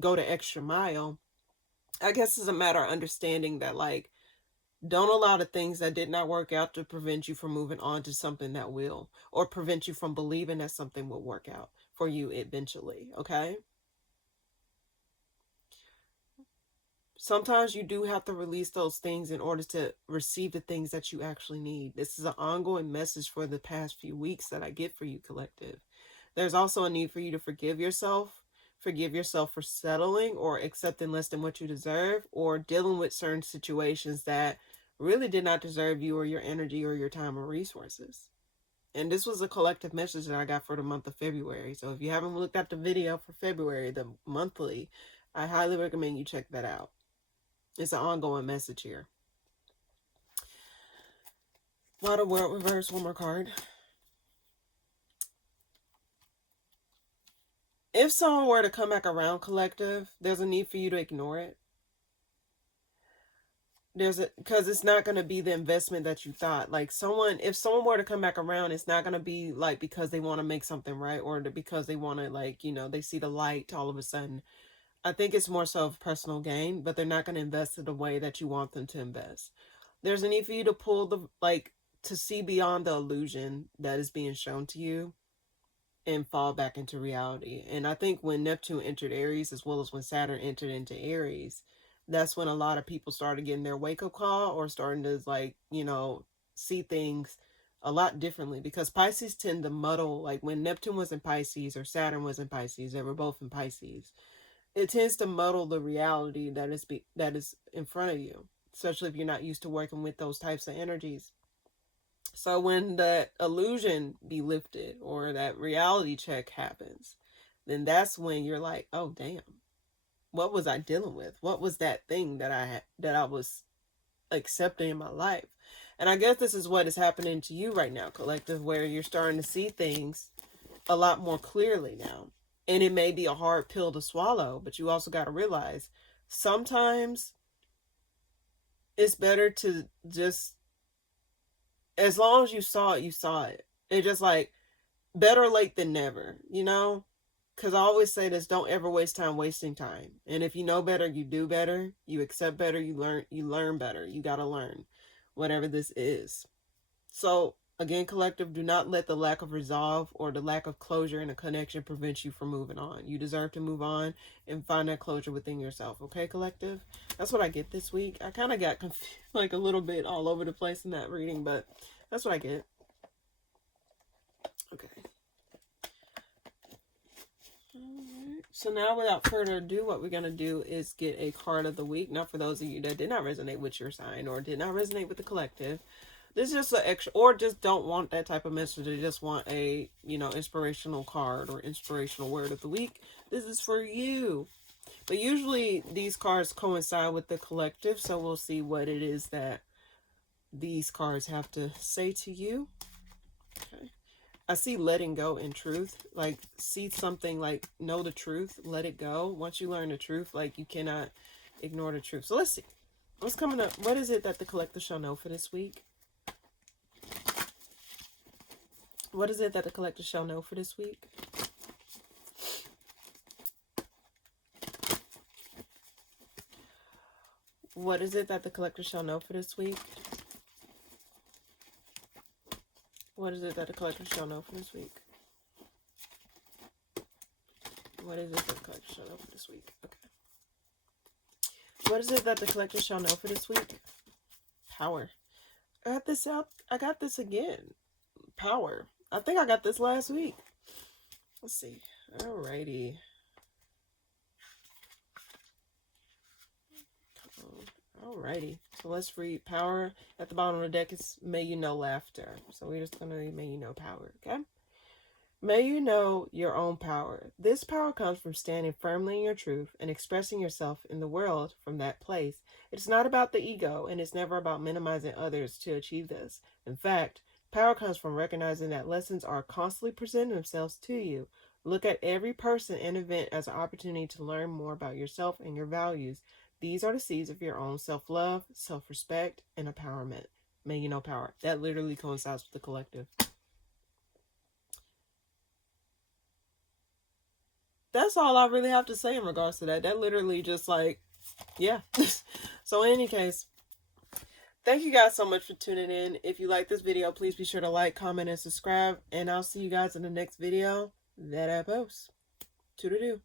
go the extra mile, I guess it's a matter of understanding that, like, don't allow the things that did not work out to prevent you from moving on to something that will, or prevent you from believing that something will work out for you eventually, okay? Sometimes you do have to release those things in order to receive the things that you actually need. This is an ongoing message for the past few weeks that I get for you, collective. There's also a need for you to forgive yourself. Forgive yourself for settling or accepting less than what you deserve, or dealing with certain situations that really did not deserve you or your energy or your time or resources. And this was a collective message that I got for the month of February. So if you haven't looked at the video for February, the monthly, I highly recommend you check that out. It's an ongoing message here. Lot of World Reverse, one more card. If someone were to come back around, collective, there's a need for you to ignore it. Because it's not going to be the investment that you thought. Like, if someone were to come back around, it's not going to be like because they want to make something right, or because they want to, like, they see the light all of a sudden. I think it's more so of personal gain, but they're not going to invest in the way that you want them to invest. There's a need for you to to see beyond the illusion that is being shown to you and fall back into reality. And I think when Neptune entered Aries, as well as when Saturn entered into Aries, that's when a lot of people started getting their wake-up call, or starting to, see things a lot differently. Because Pisces tend to muddle, like when Neptune was in Pisces or Saturn was in Pisces, they were both in Pisces. It tends to muddle the reality that is in front of you, especially if you're not used to working with those types of energies. So when that illusion be lifted, or that reality check happens, then that's when you're like, oh damn, what was I dealing with? What was that thing that I was accepting in my life? And I guess this is what is happening to you right now, collective, where you're starting to see things a lot more clearly now. And it may be a hard pill to swallow, but you also got to realize sometimes it's better to just, as long as you saw it, you saw it. It's just like, better late than never, Because I always say this, don't ever waste time wasting time. And if you know better, you do better. You accept better, you learn better. You got to learn whatever this is. So Again, collective, do not let the lack of resolve or the lack of closure in a connection prevent you from moving on. You deserve to move on and find that closure within yourself. Okay, collective? That's what I get this week. I kind of got confused, like a little bit all over the place in that reading, but that's what I get. Okay. Alright. So now, without further ado, what we're going to do is get a card of the week. Now, for those of you that did not resonate with your sign or did not resonate with the collective, this is just an extra, or just don't want that type of message. They just want a, inspirational card or inspirational word of the week. This is for you. But usually these cards coincide with the collective, so we'll see what it is that these cards have to say to you. Okay. I see letting go in truth. Like, see something, like, know the truth, let it go. Once you learn the truth, like, you cannot ignore the truth. So let's see. What's coming up? What is it that the collective shall know for this week? What is it that the collective shall know for this week? What is it that the collective shall know for this week? What is it that the collective shall know for this week? What is it that the collective shall know for this week? Okay. What is it that the collective shall know for this week? Power. I got this out. I got this again. Power. I think I got this last week. Let's see. Alrighty. Alrighty. So let's read power. At the bottom of the deck is may you know laughter. So we're just going to read may you know power. Okay? May you know your own power. This power comes from standing firmly in your truth and expressing yourself in the world from that place. It's not about the ego, and it's never about minimizing others to achieve this. In fact, power comes from recognizing that lessons are constantly presenting themselves to you. Look at every person and event as an opportunity to learn more about yourself and your values. These are the seeds of your own self-love, self-respect, and empowerment. May you know power. That literally coincides with the collective. That's all I really have to say in regards to that. That literally just like, yeah. So in any case, thank you guys so much for tuning in. If you like this video, please be sure to like, comment, and subscribe. And I'll see you guys in the next video that I post. Toodaloo.